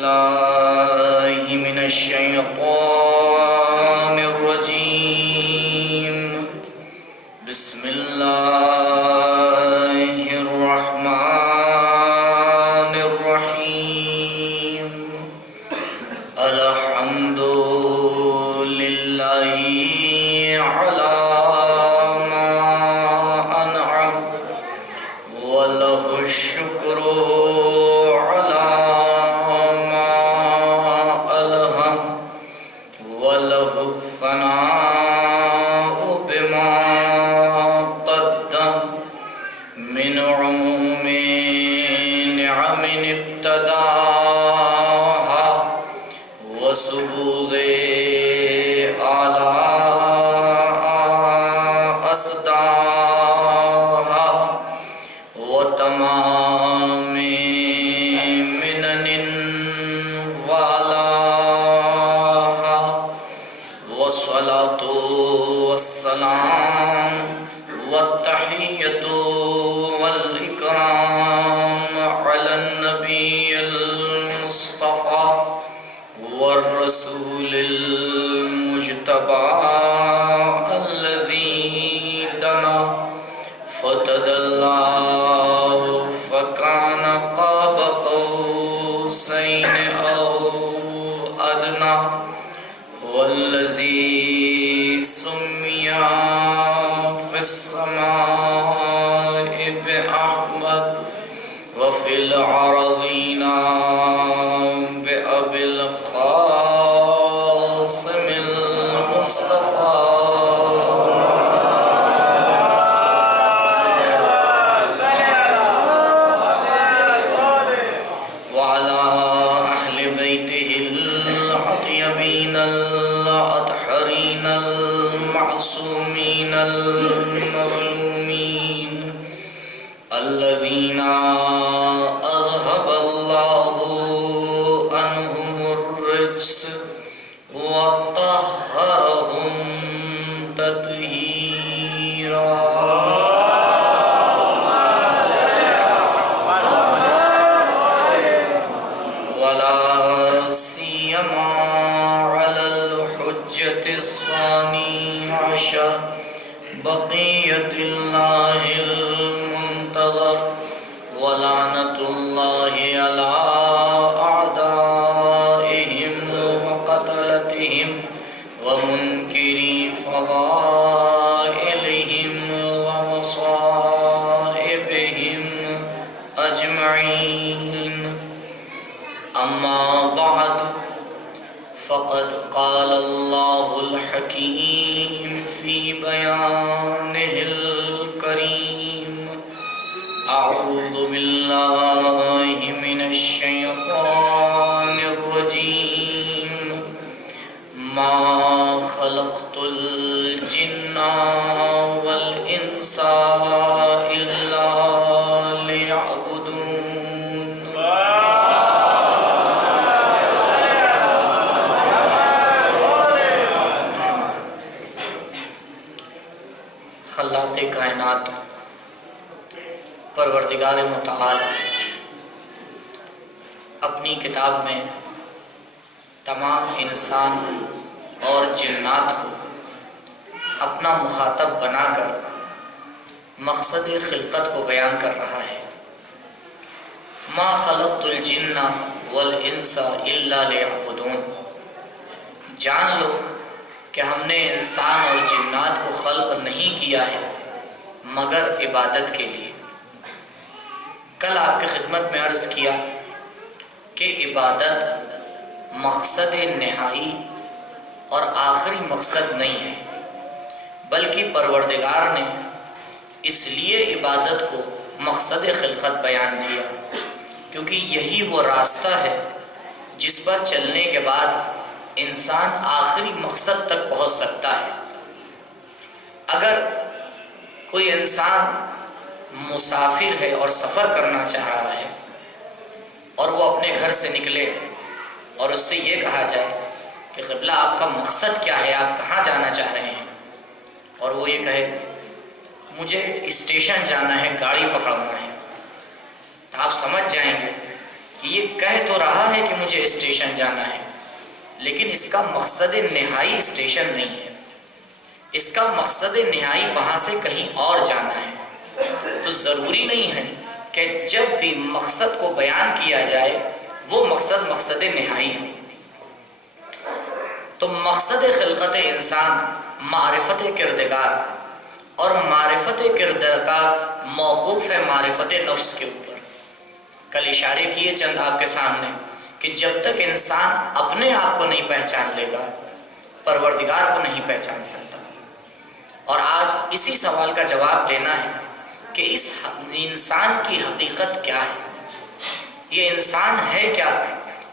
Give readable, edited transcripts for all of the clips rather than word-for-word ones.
الله من الشيطان الرجيم. بسم الله الرحمن الرحيم. الحمد لله على ما أنعم وله الشكر على ما ألهم وله الثناء بما قدم من عموم نعم ابتداها وسبوغ آلاء أسداها وتمام منن والاها والصلاة والسلام والتحية والإكرام على النبي المصطفى والرسول المجتبى الذي دنا فتدلى فكان قاب قوسين أو أدنى والذي سمي في السماء بأحمد وفي الأرضين بأبي القاسم المصطفى وعلى أهل بيته الأطيبين الأطهرين المعصومين المظلومين الذين أذهب الله عنهم الرجس وطهرهم تطهيرا. ولا سيما على الحجة الثاني عشر بقية الله المنتظر ولعنة الله على أعدائهم وقتلتهم ومنكري فضائلهم ومصائبهم أجمعين. أما بعد فقد قال الله الحكيم في بيانه الكريم. أعوذ بالله من الشيطان الرجيم. ما خلقت الجن والإنس إلا ليعبدون. خلاق کائنات پروردگار متعال اپنی کتاب میں تمام انسان اور جنات کو اپنا مخاطب بنا کر مقصد خلقت کو بیان کر رہا ہے. ما خلقت الجن والانس الا لیعبدون. جان لو کہ ہم نے انسان اور جنات کو خلق نہیں کیا ہے مگر عبادت کے لیے. کل آپ کی خدمت میں عرض کیا کہ عبادت مقصد نہائی اور آخری مقصد نہیں ہے، بلکہ پروردگار نے اس لیے عبادت کو مقصد خلقت بیان کیا کیونکہ یہی وہ راستہ ہے جس پر چلنے کے بعد انسان آخری مقصد تک پہنچ سکتا ہے. اگر کوئی انسان مسافر ہے اور سفر کرنا چاہ رہا ہے اور وہ اپنے گھر سے نکلے اور اس سے یہ کہا جائے کہ قبلہ آپ کا مقصد کیا ہے، آپ کہاں جانا چاہ رہے ہیں، اور وہ یہ کہے مجھے اسٹیشن جانا ہے، گاڑی پکڑنا ہے، تو آپ سمجھ جائیں گے کہ یہ کہہ تو رہا ہے کہ مجھے اس جانا ہے، لیکن اس کا مقصد نہائی اسٹیشن نہیں ہے، اس کا مقصد نہائی وہاں سے کہیں اور جانا ہے۔ تو ضروری نہیں ہے کہ جب بھی مقصد کو بیان کیا جائے وہ مقصد نہائی ہے۔ تو مقصد خلقت انسان معرفت کردگار، اور معرفت کردگار موقوف ہے معرفت نفس کے اوپر۔ کل اشارے کیے چند آپ کے سامنے کہ جب تک انسان اپنے آپ کو نہیں پہچان لے گا پروردگار کو نہیں پہچان سکتا۔ اور آج اسی سوال کا جواب دینا ہے کہ اس انسان کی حقیقت کیا ہے، یہ انسان ہے کیا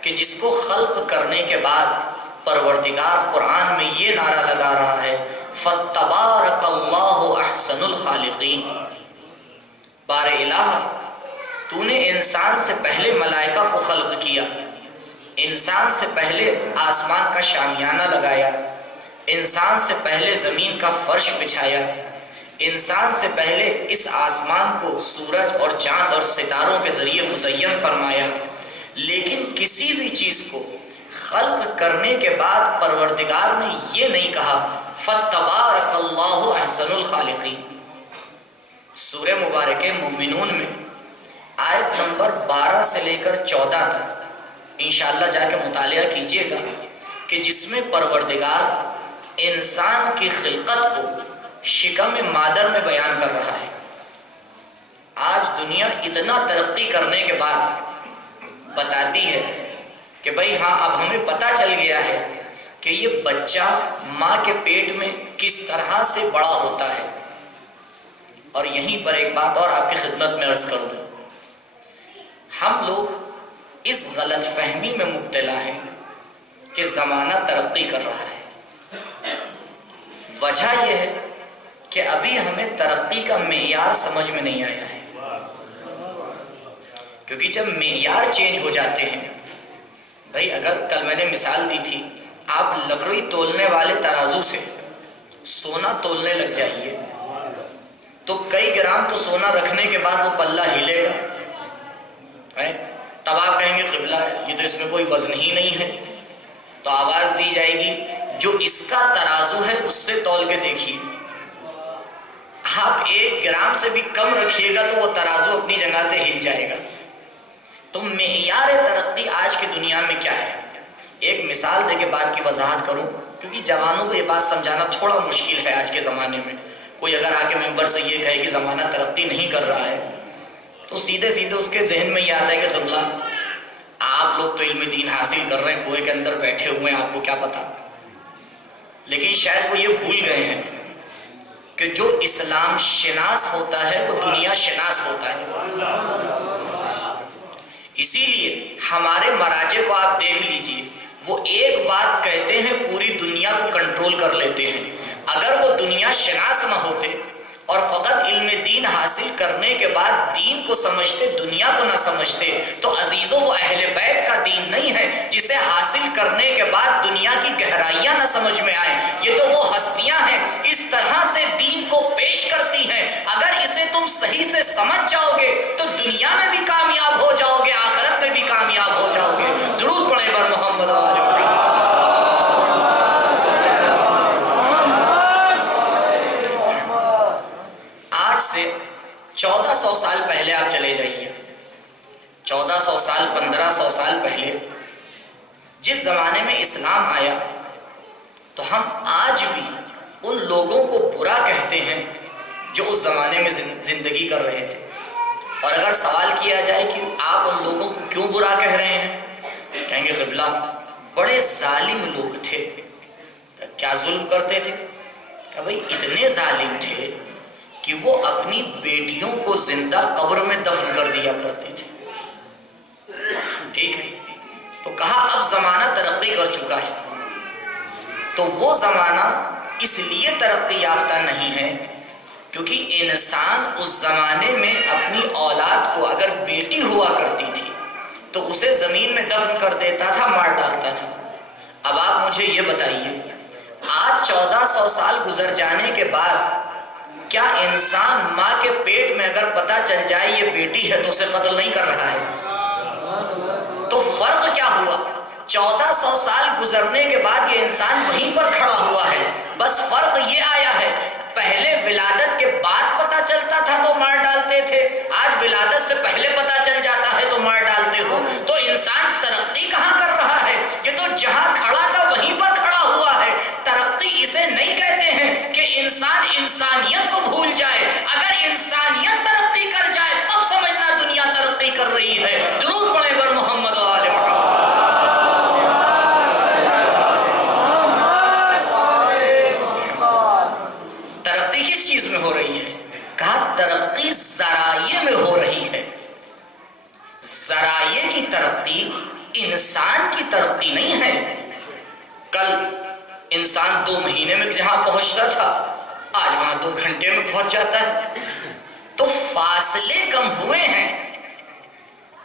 کہ جس کو خلق کرنے کے بعد پروردگار قرآن میں یہ نعرہ لگا رہا ہے فَتَبَارَكَ اللَّهُ أَحْسَنُ الْخَالِقِينَ۔ بار الہ، تو نے انسان سے پہلے ملائکہ کو خلق کیا، انسان سے پہلے آسمان کا شامیانہ لگایا، انسان سے پہلے زمین کا فرش بچھایا، انسان سے پہلے اس آسمان کو سورج اور چاند اور ستاروں کے ذریعے مزین فرمایا، لیکن کسی بھی چیز کو خلق کرنے کے بعد پروردگار نے یہ نہیں کہا فَتَبَارَكَ اللَّهُ أَحْسَنُ الْخَالِقِينَ۔ سورہ مبارک مومنون میں آیت نمبر 12 سے لے کر 14 تک انشاءاللہ جا کے مطالعہ کیجئے گا کہ جس میں پروردگار انسان کی خلقت کو شکم مادر میں بیان کر رہا ہے۔ آج دنیا اتنا ترقی کرنے کے بعد بتاتی ہے کہ بھئی ہاں اب ہمیں پتہ چل گیا ہے کہ یہ بچہ ماں کے پیٹ میں کس طرح سے بڑا ہوتا ہے۔ اور یہیں پر ایک بات اور آپ کی خدمت میں عرض کر دوں، ہم لوگ اس غلط فہمی میں مبتلا ہیں کہ زمانہ ترقی کر رہا ہے۔ وجہ یہ ہے کہ ابھی ہمیں ترقی کا معیار سمجھ میں نہیں آیا ہے، کیونکہ جب معیار چینج ہو جاتے ہیں، بھائی اگر کل میں نے مثال دی تھی آپ لکڑی تولنے والے ترازو سے سونا تولنے لگ جائیے تو کئی گرام تو سونا رکھنے کے بعد وہ پلہ ہلے گا، تب آپ کہیں گے قبلہ یہ تو اس میں کوئی وزن ہی نہیں ہے، تو آواز دی جائے گی جو اس کا ترازو ہے اس سے تول کے دیکھیے، آپ 1 گرام سے بھی کم رکھیے گا تو وہ ترازو اپنی جگہ سے ہل جائے گا۔ تو معیار ترقی آج کی دنیا میں کیا ہے؟ ایک مثال دے کے بات کی وضاحت کروں، کیونکہ جوانوں کو یہ بات سمجھانا تھوڑا مشکل ہے آج کے زمانے میں۔ کوئی اگر آ کے ممبر سے یہ کہے کہ زمانہ ترقی نہیں کر رہا ہے تو سیدھے اس کے ذہن میں یہ آتا ہے کہ قبلہ آپ لوگ تو علم دین حاصل کر رہے ہیں، کنویں کے اندر بیٹھے ہوئے ہیں، آپ کو کیا پتا۔ لیکن شاید وہ یہ بھول گئے ہیں کہ جو اسلام شناس ہوتا ہے وہ دنیا شناس ہوتا ہے۔ اسی لیے ہمارے مراجع کو آپ دیکھ لیجئے، وہ ایک بات کہتے ہیں پوری دنیا کو کنٹرول کر لیتے ہیں۔ اگر وہ دنیا شناس نہ ہوتے اور فقط علم دین حاصل کرنے کے بعد دین کو سمجھتے دنیا کو نہ سمجھتے تو عزیزوں وہ اہل بیت کا دین نہیں ہے جسے حاصل کرنے کے بعد دنیا کی گہرائیاں نہ سمجھ میں آئیں۔ یہ تو وہ ہستیاں ہیں اس طرح سے دین کو پیش کرتی ہیں، اگر اسے تم صحیح سے سمجھ جاؤ گے تو دنیا میں بھی کامیاب ہو جاؤ گے، آخرت میں بھی کامیاب ہو جاؤ گے۔ درود پڑھیں بر محمد و آل محمد۔ سے 1400 سال پہلے آپ چلے جائیے، 1400 سال 1500 سال پہلے جس زمانے میں اسلام آیا تو ہم آج بھی ان لوگوں کو برا کہتے ہیں جو اس زمانے میں زندگی کر رہے تھے۔ اور اگر سوال کیا جائے کہ آپ ان لوگوں کو کیوں برا کہہ رہے ہیں، کہیں گے قبلہ بڑے ظالم لوگ تھے۔ کیا ظلم کرتے تھے؟ کہ بھئی اتنے ظالم تھے کہ وہ اپنی بیٹیوں کو زندہ قبر میں دفن کر دیا کرتے تھے۔ ٹھیک ہے، تو کہا اب زمانہ ترقی کر چکا ہے، تو وہ زمانہ اس لیے ترقی یافتہ نہیں ہے کیونکہ انسان اس زمانے میں اپنی اولاد کو اگر بیٹی ہوا کرتی تھی تو اسے زمین میں دفن کر دیتا تھا، مار ڈالتا تھا۔ اب آپ مجھے یہ بتائیے، آج 1400 سال گزر جانے کے بعد کیا انسان ماں کے پیٹ میں اگر پتہ چل جائے یہ بیٹی ہے تو اسے قتل نہیں کر رہا ہے؟ تو فرق کیا ہوا؟ 1400 سال گزرنے کے بعد یہ انسان وہیں پر کھڑا ہوا ہے، بس فرق یہ آیا ہے پہلے ولادت کے بعد پتہ چلتا تھا تو مار ڈالتے تھے، آج ولادت سے پہلے پتہ چل جاتا ہے تو مار ڈالتے ہو۔ تو انسان ترقی کہاں کر رہا ہے؟ یہ تو جہاں کھڑا تھا وہیں پر کھڑا ہوا ہے۔ ترقی اسے نہیں کہتے ہیں کہ انسان انسانیت کو بھول جائے، اگر انسانیت ترقی کر جائے تب سمجھنا دنیا ترقی کر رہی ہے۔ درود پڑھیں بر محمد و آل محمد۔ ترقی کس چیز میں ہو رہی ہے؟ کہا ترقی ذرائع میں ہو رہی ہے۔ ذرائع کی ترقی انسان کی ترقی نہیں ہے۔ کل انسان 2 مہینے میں جہاں پہنچتا تھا آج وہاں 2 گھنٹے میں پہنچ جاتا ہے۔ تو فاصلے کم ہوئے ہیں،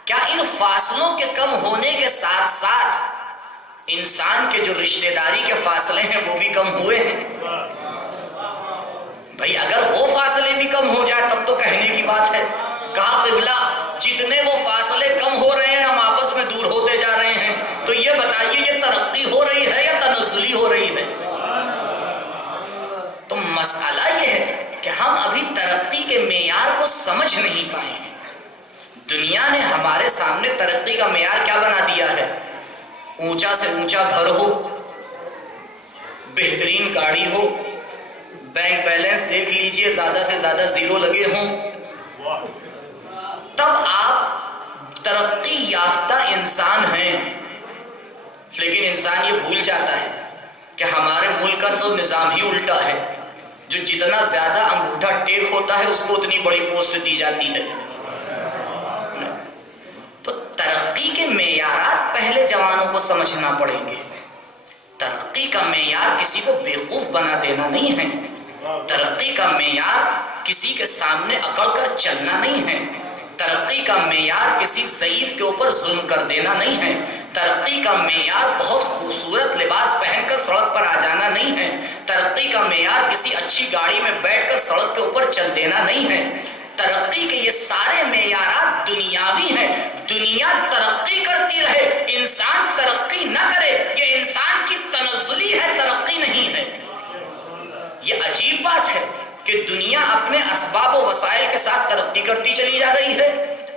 کیا ان فاصلوں کے کم ہونے کے ساتھ ساتھ انسان کے جو رشتہ داری کے فاصلے ہیں وہ بھی کم ہوئے ہیں؟ بھئی اگر وہ فاصلے بھی کم ہو جائے تب تو کہنے کی بات ہے۔ کہا قبلہ جتنے وہ فاصلے کم ہو رہے ہیں ہم آپس میں دور ہوتے جا رہے ہیں، تو یہ بتائیے یہ ترقی ہو رہی ہے یا تنزلی ہو رہی ہے؟ تو مسئلہ یہ ہے کہ ہم ابھی ترقی کے معیار کو سمجھ نہیں پائے ہیں۔ دنیا نے ہمارے سامنے ترقی کا معیار کیا بنا دیا ہے؟ اونچا سے اونچا گھر ہو، بہترین گاڑی ہو، بینک بیلنس دیکھ لیجئے زیادہ سے زیادہ زیرو لگے ہوں، تب آپ ترقی یافتہ انسان ہیں۔ لیکن انسان یہ بھول جاتا ہے کہ ہمارے ملک کا تو نظام ہی الٹا ہے، جو جتنا زیادہ انگوٹھا ٹیک ہوتا ہے اس کو اتنی بڑی پوسٹ دی جاتی ہے۔ تو ترقی کے معیارات پہلے جوانوں کو سمجھنا پڑیں گے۔ ترقی کا معیار کسی کو بیوقوف بنا دینا نہیں ہے، ترقی کا معیار کسی کے سامنے اکڑ کر چلنا نہیں ہے، ترقی کا معیار کسی ضعیف کے اوپر ظلم کر دینا نہیں ہے، ترقی کا معیار بہت خوبصورت لباس پہن کر سڑک پر آ جانا نہیں ہے، ترقی کا معیار کسی اچھی گاڑی میں بیٹھ کر سڑک کے اوپر چل دینا نہیں ہے۔ ترقی کے یہ سارے معیارات دنیاوی ہیں۔ دنیا ترقی کرتی رہے، انسان ترقی نہ کرے، یہ انسان کی تنزلی ہے، ترقی نہیں ہے۔ یہ عجیب بات ہے کہ دنیا اپنے اسباب و وسائل کے ساتھ ترقی کرتی چلی جا رہی ہے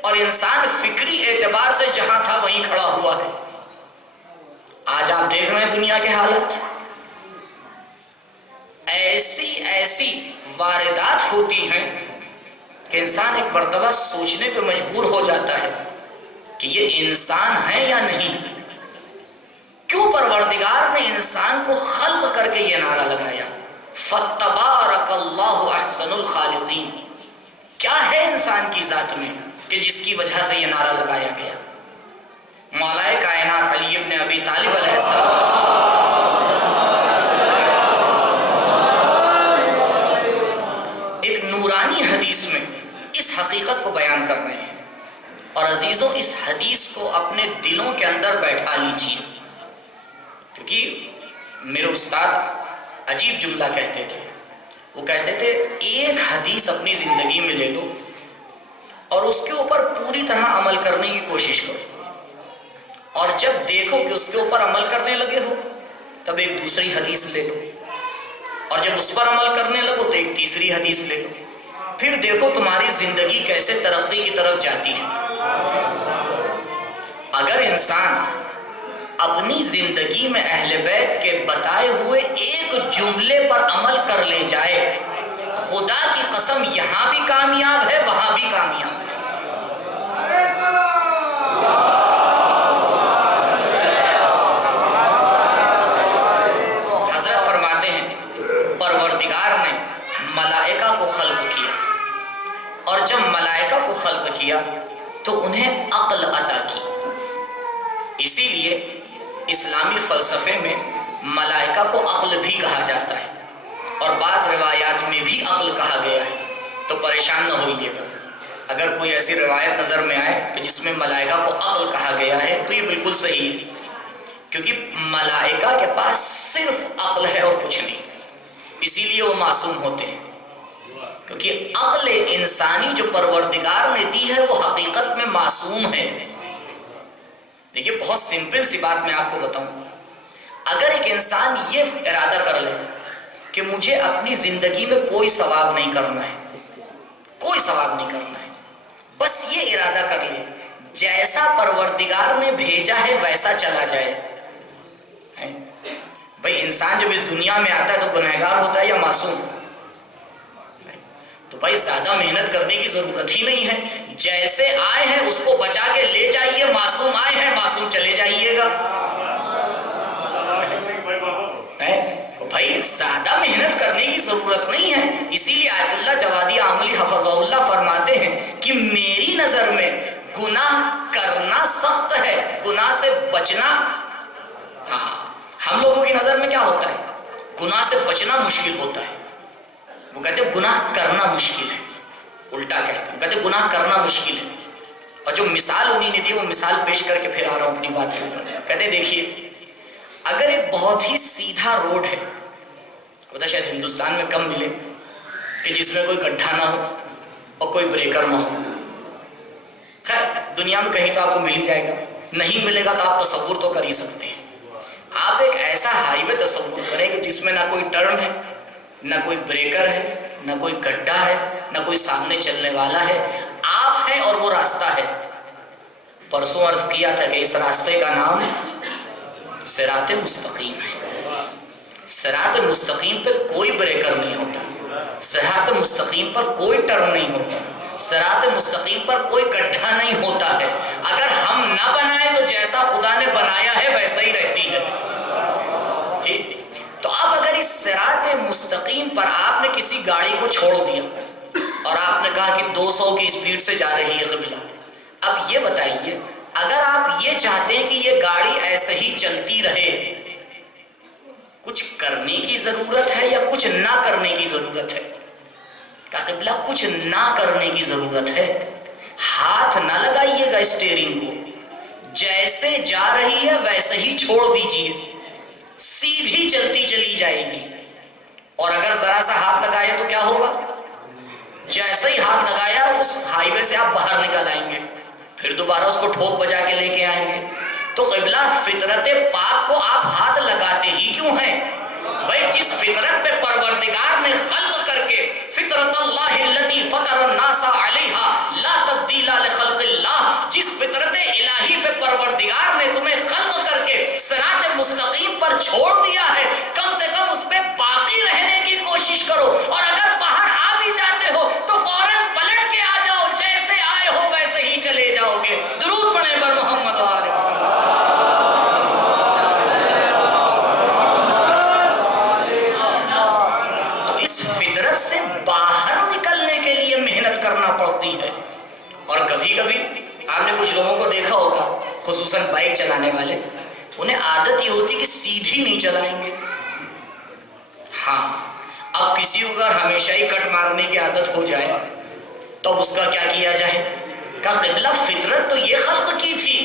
اور انسان فکری اعتبار سے جہاں تھا وہیں کھڑا ہوا ہے۔ آج آپ دیکھ رہے ہیں دنیا کے حالات، ایسی واردات ہوتی ہیں کہ انسان ایک مرتبہ سوچنے پہ مجبور ہو جاتا ہے کہ یہ انسان ہے یا نہیں۔ کیوں پروردگار نے انسان کو خلق کر کے یہ نعرہ لگایا فَتَبَارَكَ اللَّهُ أَحْسَنُ الْخَالِقِينَ؟ کیا ہے انسان کی ذات میں کہ جس کی وجہ سے یہ نعرہ لگایا گیا؟ مولا کائنات علی ابن ابی طالب علیہ السلام ایک نورانی حدیث میں اس حقیقت کو بیان کر رہے ہیں، اور عزیزوں اس حدیث کو اپنے دلوں کے اندر بیٹھا لیجئے، کیونکہ میرے استاد عجیب جملہ کہتے تھے۔ وہ کہتے تھے ایک حدیث اپنی زندگی میں لے لو اور اس کے اوپر پوری طرح عمل کرنے کی کوشش کرو، اور جب دیکھو کہ اس کے اوپر عمل کرنے لگے ہو تب ایک دوسری حدیث لے لو، اور جب اس پر عمل کرنے لگو تو ایک تیسری حدیث لے لو، پھر دیکھو تمہاری زندگی کیسے ترقی کی طرف جاتی ہے۔ اگر انسان اپنی زندگی میں اہل بیت کے بتائے ہوئے ایک جملے پر عمل کر لے جائے، خدا کی قسم یہاں بھی کامیاب ہے وہاں بھی کامیاب ہے۔ حضرت فرماتے ہیں پروردگار نے ملائکہ کو خلق کیا، اور جب ملائکہ کو خلق کیا تو انہیں عقل عطا کی۔ اسی لیے اسلامی فلسفے میں ملائکہ کو عقل بھی کہا جاتا ہے، اور بعض روایات میں بھی عقل کہا گیا ہے۔ تو پریشان نہ ہوئیے گا اگر کوئی ایسی روایت نظر میں آئے کہ جس میں ملائکہ کو عقل کہا گیا ہے تو یہ بالکل صحیح ہے، کیونکہ ملائکہ کے پاس صرف عقل ہے اور کچھ نہیں، اسی لیے وہ معصوم ہوتے ہیں، کیونکہ عقل انسانی جو پروردگار نے دی ہے وہ حقیقت میں معصوم ہے۔ دیکھیے بہت سمپل سی بات میں آپ کو بتاؤں، اگر ایک انسان یہ ارادہ کر لے کہ مجھے اپنی زندگی میں کوئی ثواب نہیں کرنا ہے، کوئی ثواب نہیں کرنا ہے، بس یہ ارادہ کر لے جیسا پروردگار نے بھیجا ہے ویسا چلا جائے. بھئی انسان جب اس دنیا میں آتا ہے تو گنہگار ہوتا ہے یا معصوم؟ تو بھائی زیادہ محنت کرنے کی ضرورت ہی نہیں ہے، جیسے آئے ہیں اس کو بچا کے لے جائیے، معصوم آئے ہیں معصوم چلے جائیے گا. بھائی زیادہ محنت کرنے کی ضرورت نہیں ہے. اسی لیے آیت اللہ جوادی عاملی حفظہ اللہ فرماتے ہیں کہ میری نظر میں گناہ کرنا سخت ہے، گناہ سے بچنا، ہاں ہم لوگوں کی نظر میں کیا ہوتا ہے؟ گناہ سے بچنا مشکل ہوتا ہے. وہ کہتے ہیں گناہ کرنا مشکل ہے، الٹا کہتے ہیں، کہتے ہیں گناہ کرنا مشکل ہے. اور جو مثال انہی نے دی وہ مثال پیش کر کے پھر آ رہا ہوں اپنی بات کے اوپر. کہتے ہیں دیکھیے اگر ایک بہت ہی سیدھا روڈ ہے، پتہ شاید ہندوستان میں کم ملے کہ جس میں کوئی گڈھا نہ ہو اور کوئی بریکر نہ ہو. خیر دنیا میں کہیں تو آپ کو مل ہی جائے گا، نہیں ملے گا تو آپ تصور تو کر ہی سکتے ہیں. آپ ایک ایسا ہائی وے تصور کریں کہ جس میں نہ کوئی ٹرن ہے، نہ کوئی بریکر ہے، نہ کوئی گڈھا ہے، نہ کوئی سامنے چلنے والا ہے، آپ ہیں اور وہ راستہ ہے. پرسوں عرض کیا تھا کہ اس راستے کا نام صراط مستقیم ہے. صراط مستقیم پہ کوئی بریکر نہیں ہوتا، صراط مستقیم پر کوئی ٹرن نہیں ہوتا، صراط مستقیم پر کوئی گڈھا نہیں ہوتا ہے. اگر ہم نہ بنائیں تو جیسا خدا نے بنایا ہے ویسا ہی رہتی ہے. ٹھیک، تو اب اگر اس صراط مستقیم پر آپ نے کسی گاڑی کو چھوڑ دیا اور آپ نے کہا کہ 200 کی اسپیڈ سے جا رہی ہے قبلہ، اب یہ بتائیے اگر آپ یہ چاہتے ہیں کہ یہ گاڑی ایسے ہی چلتی رہے، کچھ کرنے کی ضرورت ہے یا کچھ نہ کرنے کی ضرورت ہے؟ کہ قبلہ کچھ نہ کرنے کی ضرورت ہے. ہاتھ نہ لگائیے گا اسٹیئرنگ کو، جیسے جا رہی ہے ویسے ہی چھوڑ دیجئے، سیدھی چلتی چلی جائے گی. اور اگر ذرا سا ہاتھ لگایا تو کیا ہوگا؟ جیسے ہی ہاتھ لگایا اس ہائی وے سے آپ باہر نکل آئیں گے، پھر دوبارہ اس کو ٹھوک بجا کے لے کے آئیں گے. تو قبلہ فطرت پاک کو آپ ہاتھ لگاتے ہی کیوں ہیں؟ بھائی جس فطرت پہ پروردگار نے خلق کر کے، فطرت اللہ التی فطر الناس علیہا لا تبدیل لخلق اللہ، جس فطرت الہی پہ پروردگار نے تمہیں خلق کر کے صراط مستقیم پر چھوڑ دیا ہے، کم سے کم اس پہ باقی رہنے کی کوشش کرو. اور اگر باہر آ بھی جاتے ہو تو فوراً پلٹ کے آ جاؤ، جیسے آئے ہو ویسے ہی چلے جاؤ گے. درود پڑھیں بر محمد وآلہ. پڑتی ہے. اور کبھی کبھی آپ نے کچھ لوگوں کو دیکھا ہوگا، خصوصاً بائک چلانے والے، انہیں عادت یہ ہوتی کہ سیدھی نہیں چلائیں گے. ہاں اب کسی کو اگر ہمیشہ ہی کٹ مارنے کی عادت ہو جائے تو اب اس کا کیا کیا جائے؟ کہ قبلہ فطرت تو یہ خلق کی تھی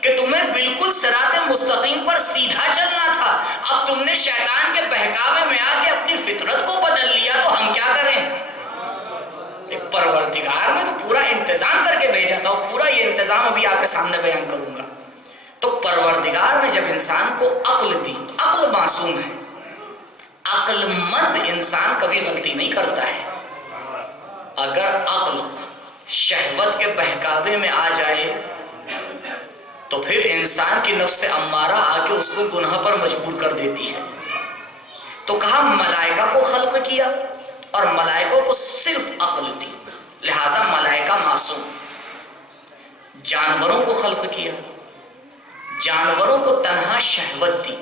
کہ تمہیں بالکل صراط مستقیم پر سیدھا چلنا تھا، اب تم نے شیطان کے بہکاوے میں آ کے اپنی فطرت کو بدل لیا، تو ہم کیا کریں؟ پروردگار نے تو پورا انتظام کر کے بھیجا تھا، اور پورا یہ انتظام ابھی آپ کے سامنے بیان کروں گا. تو پروردگار نے جب انسان کو عقل دی، عقل معصوم ہے، عقل مند انسان کبھی غلطی نہیں کرتا ہے. اگر عقل شہوت کے بہکاوے میں آ جائے تو پھر انسان کی نفس امارہ آ کے اس کو گناہ پر مجبور کر دیتی ہے. تو کہا ملائکہ کو خلق کیا اور ملائکوں کو صرف عقل دی، لہٰذا ملائکہ معصوم. جانوروں کو خلق کیا، جانوروں کو تنہا شہوت دی،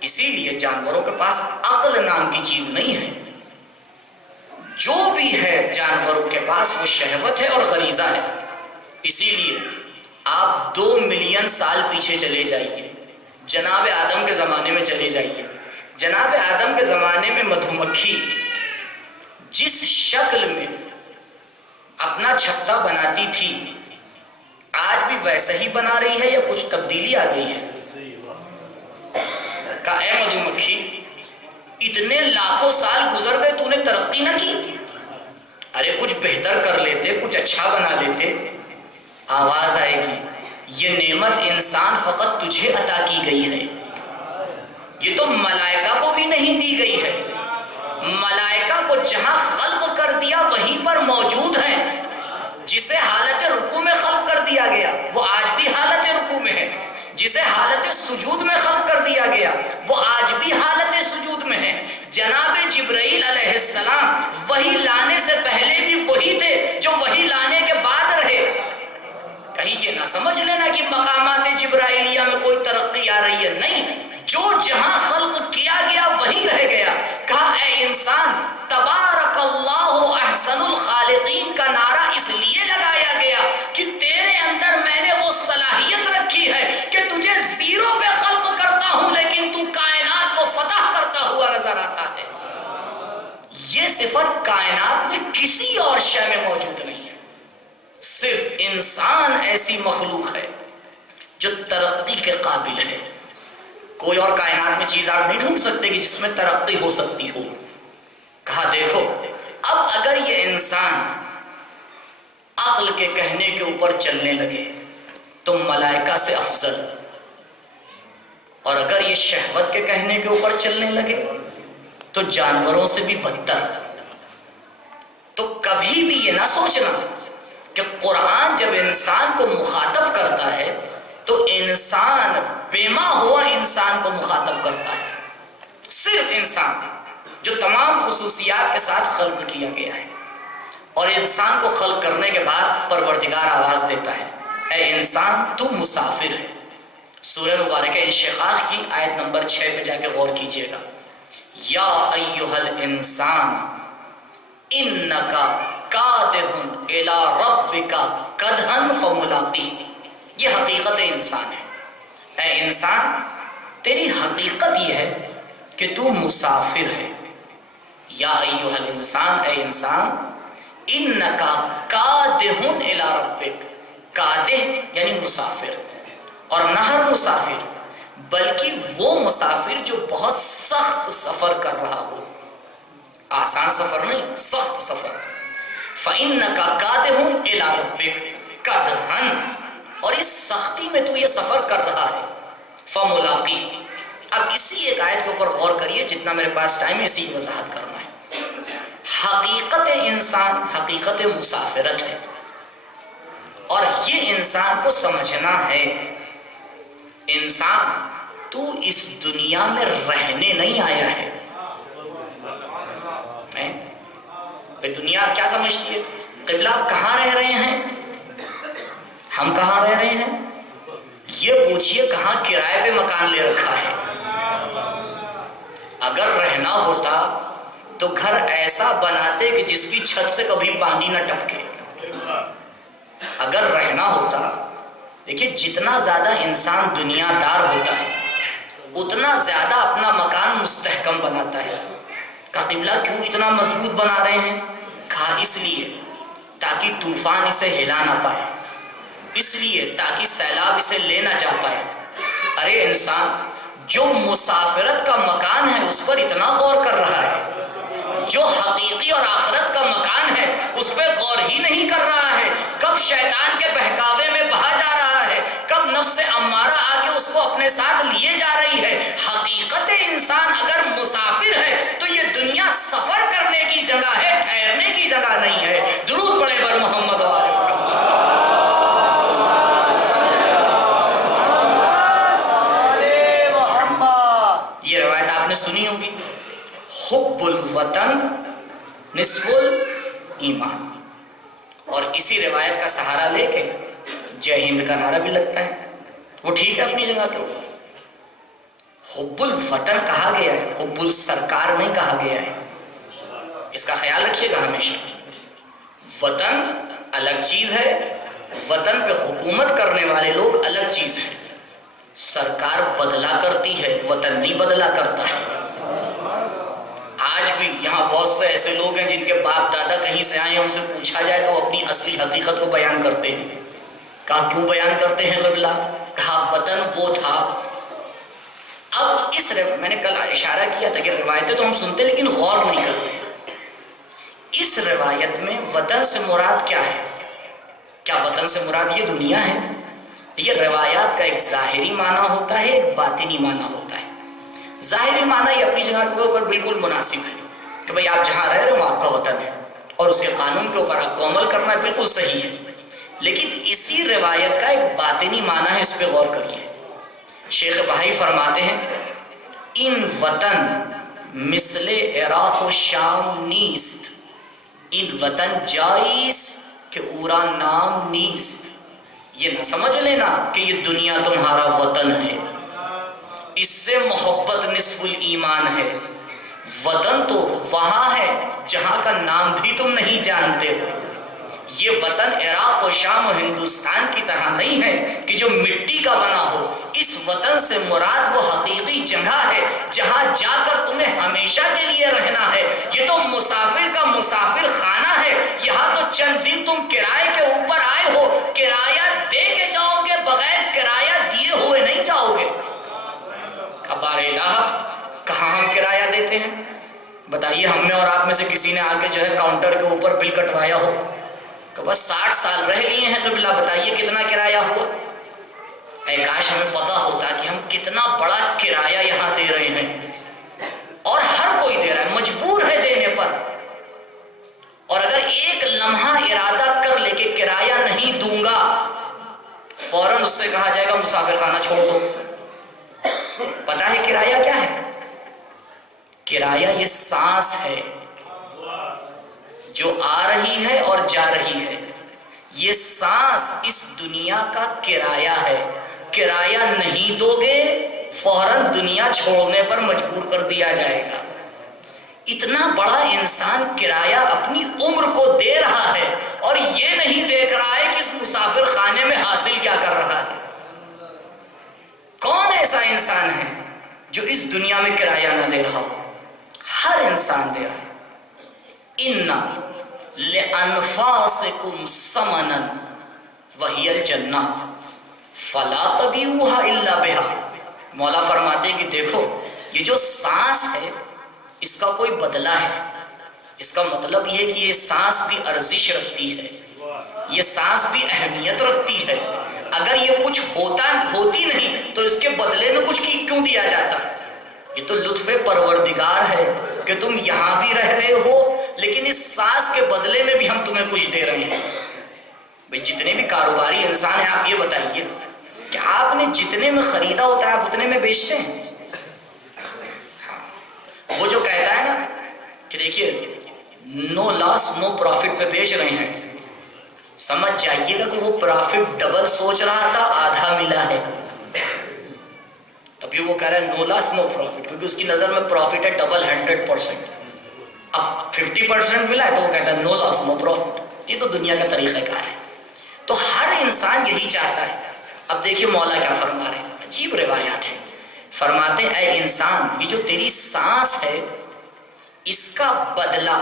اسی لیے جانوروں کے پاس عقل نام کی چیز نہیں ہے. جو بھی ہے جانوروں کے پاس وہ شہوت ہے اور غریزہ ہے. اسی لیے آپ 2 ملین سال پیچھے چلے جائیے، جناب آدم کے زمانے میں چلے جائیے. جناب آدم کے زمانے میں مدھو مکھی جس شکل میں اپنا چھتا بناتی تھی آج بھی ویسا ہی بنا رہی ہے یا کچھ تبدیلی آ گئی ہے؟ کہا اے مدھو مکھی اتنے لاکھوں سال گزر گئے تو نے ترقی نہ کی؟ ارے کچھ بہتر کر لیتے، کچھ اچھا بنا لیتے. آواز آئے گی یہ نعمت انسان فقط تجھے عطا کی گئی ہے، یہ تو ملائکہ کو بھی نہیں دی گئی ہے۔ ملائکہ کو جہاں خلق کر دیا وہیں پر موجود ہیں۔ جسے حالت رکوع میں خلق کر دیا گیا وہ آج بھی حالت رکوع میں ہے، جسے حالت سجود میں خلق کر دیا گیا وہ آج بھی حالت سجود میں ہے۔ جناب جبرائیل علیہ السلام وحی لانے سے پہلے بھی وہی تھے جو وحی لانے کے بعد رہے۔ کہیں یہ نہ سمجھ لینا کہ مقامات جبرائیلیہ میں کوئی ترقی آ رہی ہے، نہیں، جو جہاں خلق کیا گیا وہی رہ گیا۔ کہا اے انسان تبارک اللہ احسن الخالقین کا نعرہ اس لیے لگایا گیا کہ تیرے اندر میں نے وہ صلاحیت رکھی ہے کہ تجھے زیرو پہ خلق کرتا ہوں لیکن تو کائنات کو فتح کرتا ہوا نظر آتا ہے۔ یہ صفت کائنات میں کسی اور شے میں موجود نہیں ہے، صرف انسان ایسی مخلوق ہے جو ترقی کے قابل ہے۔ کوئی اور کائنات میں چیز آپ نہیں ڈھونڈ سکتے کہ جس میں ترقی ہو سکتی ہو۔ کہا دیکھو اب اگر یہ انسان عقل کے کہنے کے اوپر چلنے لگے تو ملائکہ سے افضل، اور اگر یہ شہوت کے کہنے کے اوپر چلنے لگے تو جانوروں سے بھی بدتر۔ تو کبھی بھی یہ نہ سوچنا کہ قرآن جب انسان کو مخاطب کرتا ہے تو انسان بیما ہوا انسان کو مخاطب کرتا ہے، صرف انسان جو تمام خصوصیات کے ساتھ خلق کیا گیا ہے۔ اور انسان کو خلق کرنے کے بعد پروردگار آواز دیتا ہے اے انسان تو مسافر ہے۔ سورہ مبارکہ انشقاق کی آیت نمبر 6 پہ جا کے غور کیجئے گا، یا ایھا الانسان انکا کادح الی ربک کدحا فملاقیہ۔ یہ حقیقت انسان ہے۔ اے انسان تیری حقیقت یہ ہے کہ تو مسافر ہے۔ یا ایھا الانسان، اے انسان، انکا کادح الی ربک، کادح یعنی مسافر، اور نہ ہر مسافر بلکہ وہ مسافر جو بہت سخت سفر کر رہا ہو، آسان سفر نہیں، سخت سفر۔ فَإِنَّكَ قَادِحٌ إِلَىٰ رَبِّكَ قَدْحًا، اور اس سختی میں تو یہ سفر کر رہا ہے، فَمُلَاقِيهِ۔ اب اسی ایک آیت کے اوپر غور کریے، جتنا میرے پاس ٹائم ہے اسی کی وضاحت کرنا ہے۔ حقیقت انسان حقیقت مسافرت ہے، اور یہ انسان کو سمجھنا ہے انسان تو اس دنیا میں رہنے نہیں آیا ہے۔ دنیا کیا سمجھتی ہے؟ قبلہ کہاں رہ رہے ہیں؟ ہم کہاں رہ رہے ہیں؟ یہ پوچھئے کہاں کرائے پہ مکان لے رکھا ہے۔ اگر رہنا ہوتا تو گھر ایسا بناتے کہ جس کی چھت سے کبھی پانی نہ ٹپکے۔ اگر رہنا ہوتا، دیکھیے جتنا زیادہ انسان دنیا دار ہوتا ہے اتنا زیادہ اپنا مکان مستحکم بناتا ہے۔ کہا قبلہ کیوں اتنا مضبوط بنا رہے ہیں؟ کہا اس لیے تاکہ طوفان اسے ہلا نہ پائے، اس لیے تاکہ سیلاب اسے لے نہ جا پائے۔ ارے انسان جو مسافرت کا مکان ہے اس پر اتنا غور کر رہا ہے، جو حقیقی اور آخرت کا مکان ہے اس پہ غور ہی نہیں کر رہا ہے۔ کب شیطان کے بہکاوے میں بہا جا رہا ہے، کب نفس امارہ آ کے اس کو اپنے ساتھ لیے جا رہی ہے۔ حقیقت انسان اگر مسافر ہے تو یہ دنیا سفر کرنے کی جگہ ہے، ٹھہرنے کی جگہ نہیں ہے۔ درود پڑھے بر محمد و آل محمد۔ یہ روایت آپ نے سنی ہوگی، حب الوطن نصف الایمان، اور اسی روایت کا سہارا لے کے جے ہند کا نعرہ بھی لگتا ہے، وہ ٹھیک ہے اپنی جگہ کے اوپر۔ حب الوطن کہا گیا ہے، حب السرکار نہیں کہا گیا ہے، اس کا خیال رکھیے گا ہمیشہ۔ وطن الگ چیز ہے، وطن پہ حکومت کرنے والے لوگ الگ چیز ہیں۔ سرکار بدلا کرتی ہے، وطن نہیں بدلا کرتا ہے۔ آج بھی یہاں بہت سے ایسے لوگ ہیں جن کے باپ دادا کہیں سے آئے ہیں، ان سے پوچھا جائے تو اپنی اصلی حقیقت کو بیان کرتے ہیں۔ کہا کیوں بیان کرتے ہیں قبلہ؟ کہا وطن وہ تھا۔ اب اس میں نے کل اشارہ کیا تھا کہ روایتیں تو ہم سنتے لیکن غور نہیں کرتے۔ اس روایت میں وطن سے مراد کیا ہے؟ کیا وطن سے مراد یہ دنیا ہے؟ یہ روایات کا ایک ظاہری معنی ہوتا ہے، ایک باطنی معنی ہوتا ہے۔ ظاہری معنی یہ اپنی جگہ کے اوپر بالکل مناسب ہے کہ بھئی آپ جہاں رہ رہے ہو آپ کا وطن ہے اور اس کے قانون کے اوپر آپ کو عمل کرنا بالکل صحیح ہے، لیکن اسی روایت کا ایک باطنی معنی ہے، اس پہ غور کریے۔ شیخ بہائی فرماتے ہیں ان وطن مثل عراق و شام نیست، ان وطن جائیس کہ اورا نام نیست۔ یہ نہ سمجھ لینا کہ یہ دنیا تمہارا وطن ہے، اس سے محبت نصف الایمان ہے۔ وطن تو وہاں ہے جہاں کا نام بھی تم نہیں جانتے ہو۔ یہ وطن عراق و شام و ہندوستان کی طرح نہیں ہے کہ جو مٹی کا بنا ہو۔ اس وطن سے مراد وہ حقیقی جگہ ہے جہاں جا کر تمہیں ہمیشہ کے لیے رہنا ہے۔ یہ تو مسافر کا مسافر خانہ ہے، یہاں تو چند دن تم کرائے کے اوپر آئے ہو، کرایہ دے کے جاؤ گے، بغیر کرایہ دیے ہوئے نہیں جاؤ گے۔ کبار الہ کہاں ہم کرایہ دیتے ہیں؟ بتائیے ہم میں اور آپ میں سے کسی نے آگے جو ہے کاؤنٹر کے اوپر بل کٹوایا ہو کہ بس 60 سال رہ لیے ہیں قبلہ، بتائیے کتنا کرایہ ہوا؟ اے کاش ہمیں پتہ ہوتا کہ ہم کتنا بڑا کرایہ یہاں دے رہے ہیں، اور ہر کوئی دے رہا ہے، مجبور ہے دینے پر۔ اور اگر ایک لمحہ ارادہ کر لے کہ کرایہ نہیں دوں گا، فوراً اس سے کہا جائے گا مسافر خانہ چھوڑ دو۔ پتہ ہے کرایہ کیا ہے؟ کرایہ یہ سانس ہے جو آ رہی ہے اور جا رہی ہے۔ یہ سانس اس دنیا کا کرایہ ہے۔ کرایہ نہیں دو گے فوراً دنیا چھوڑنے پر مجبور کر دیا جائے گا۔ اتنا بڑا انسان کرایہ اپنی عمر کو دے رہا ہے اور یہ نہیں دیکھ رہا ہے کہ اس مسافر خانے میں حاصل کیا کر رہا ہے۔ کون ایسا انسان ہے جو اس دنیا میں کرایہ نہ دے رہا ہو؟ ہر انسان دے رہا ہے۔ اِنَّ لِأَنفَاسِكُمْ ثَمَنًا وَهِيَ الْجَنَّةُ فَلَا تَبِيعُوهَا إِلَّا بِهَا۔ مولا فرماتے ہیں کہ دیکھو یہ جو سانس ہے اس کا کوئی بدلہ ہے۔ اس کا مطلب یہ ہے کہ یہ سانس بھی ارزش رکھتی ہے، یہ سانس بھی اہمیت رکھتی ہے۔ اگر یہ کچھ ہوتی نہیں تو اس کے بدلے میں کچھ کیوں دیا جاتا؟ یہ تو لطف پروردگار ہے کہ تم یہاں بھی رہ رہے ہو، لیکن اس سانس کے بدلے میں بھی ہم تمہیں کچھ دے رہے ہیں۔ بھئی جتنے بھی کاروباری انسان ہیں آپ یہ بتائیے کہ آپ نے جتنے میں خریدا ہوتا ہے آپ اتنے میں بیچتے ہیں؟ وہ جو کہتا ہے نا کہ دیکھیے نو لاس نو پروفٹ پہ بیچ رہے ہیں، سمجھ جائیے گا کہ وہ پروفٹ ڈبل سوچ رہا تھا، آدھا ملا ہے۔ تب یہ وہ کہہ رہا ہے نو لاس نو پروفٹ، کیونکہ اس کی نظر میں پروفٹ ہے ڈبل 100%۔ اب 50% ملا ہے تو وہ کہتا ہے نو لاس نو پروفٹ۔ یہ تو دنیا کا طریقہ کار ہے۔ تو ہر انسان یہی چاہتا ہے۔ اب دیکھیے مولا کیا فرما رہے ہیں، عجیب روایات ہیں۔ فرماتے ہیں اے انسان یہ جو تیری سانس ہے اس کا بدلہ،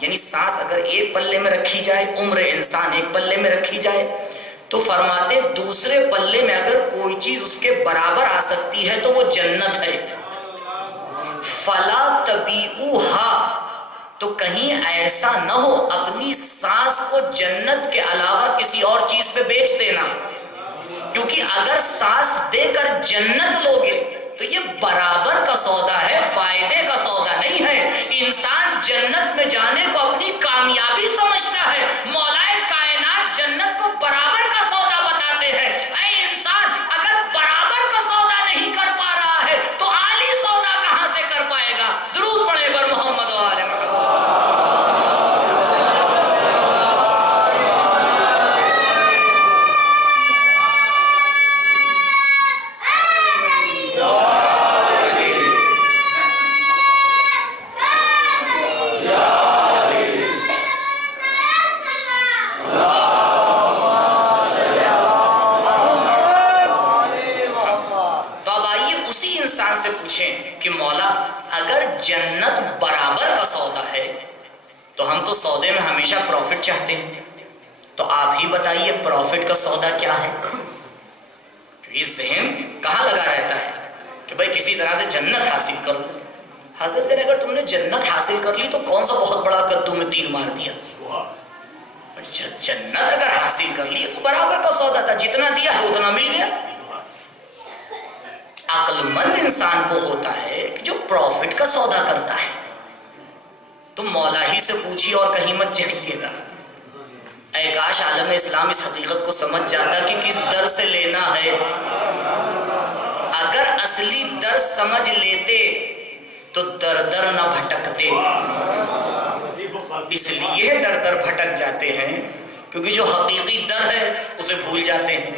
یعنی سانس اگر ایک پلے میں رکھی جائے، عمر انسان ایک پلے میں رکھی جائے، تو فرماتے دوسرے پلے میں اگر کوئی چیز اس کے برابر آ سکتی ہے تو وہ جنت ہے۔ فلا تبیعوها، تو کہیں ایسا نہ ہو اپنی سانس کو جنت کے علاوہ کسی اور چیز پہ بیچ دینا، کیونکہ اگر سانس دے کر جنت لوگے تو یہ برابر کا سودا ہے، فائدے کا سودا نہیں ہے۔ انسان جنت میں جانے کو اپنی کامیابی سمجھتا ہے، مولا کائنات جنت کو برابر کا سودا بتاتے ہیں۔ اے انسان اگر برابر کا سودا نہیں کر پا رہا ہے تو عالی سودا کہاں سے کر پائے گا؟ درود پڑھے بر محمد و آل محمد۔ کہ مولا اگر جنت برابر کا سودا ہے تو ہم تو سودے میں ہمیشہ پروفٹ چاہتے ہیں، تو آپ ہی بتائیے پروفٹ کا سودا کیا ہے؟ یہ ذہن کہاں لگا رہتا ہے کہ بھائی کسی طرح سے جنت حاصل کرو۔ حضرت اگر تم نے جنت حاصل کر لی تو کون سا بہت بڑا کدو میں تیر مار دیا؟ جنت اگر حاصل کر لی تو برابر کا سودا تھا، جتنا دیا ہے اتنا مل گیا۔ عقل مند انسان کو ہوتا ہے کہ جو پروفٹ کا سودا کرتا ہے۔ تم مولا ہی سے پوچھیے اور کہیں مت جائیے گا۔ اے کاش عالم اسلام اس حقیقت کو سمجھ جاتا کہ کس در سے لینا ہے۔ اگر اصلی در سمجھ لیتے تو در در نہ بھٹکتے۔ اس لیے در در بھٹک جاتے ہیں کیونکہ جو حقیقی در ہے اسے بھول جاتے ہیں۔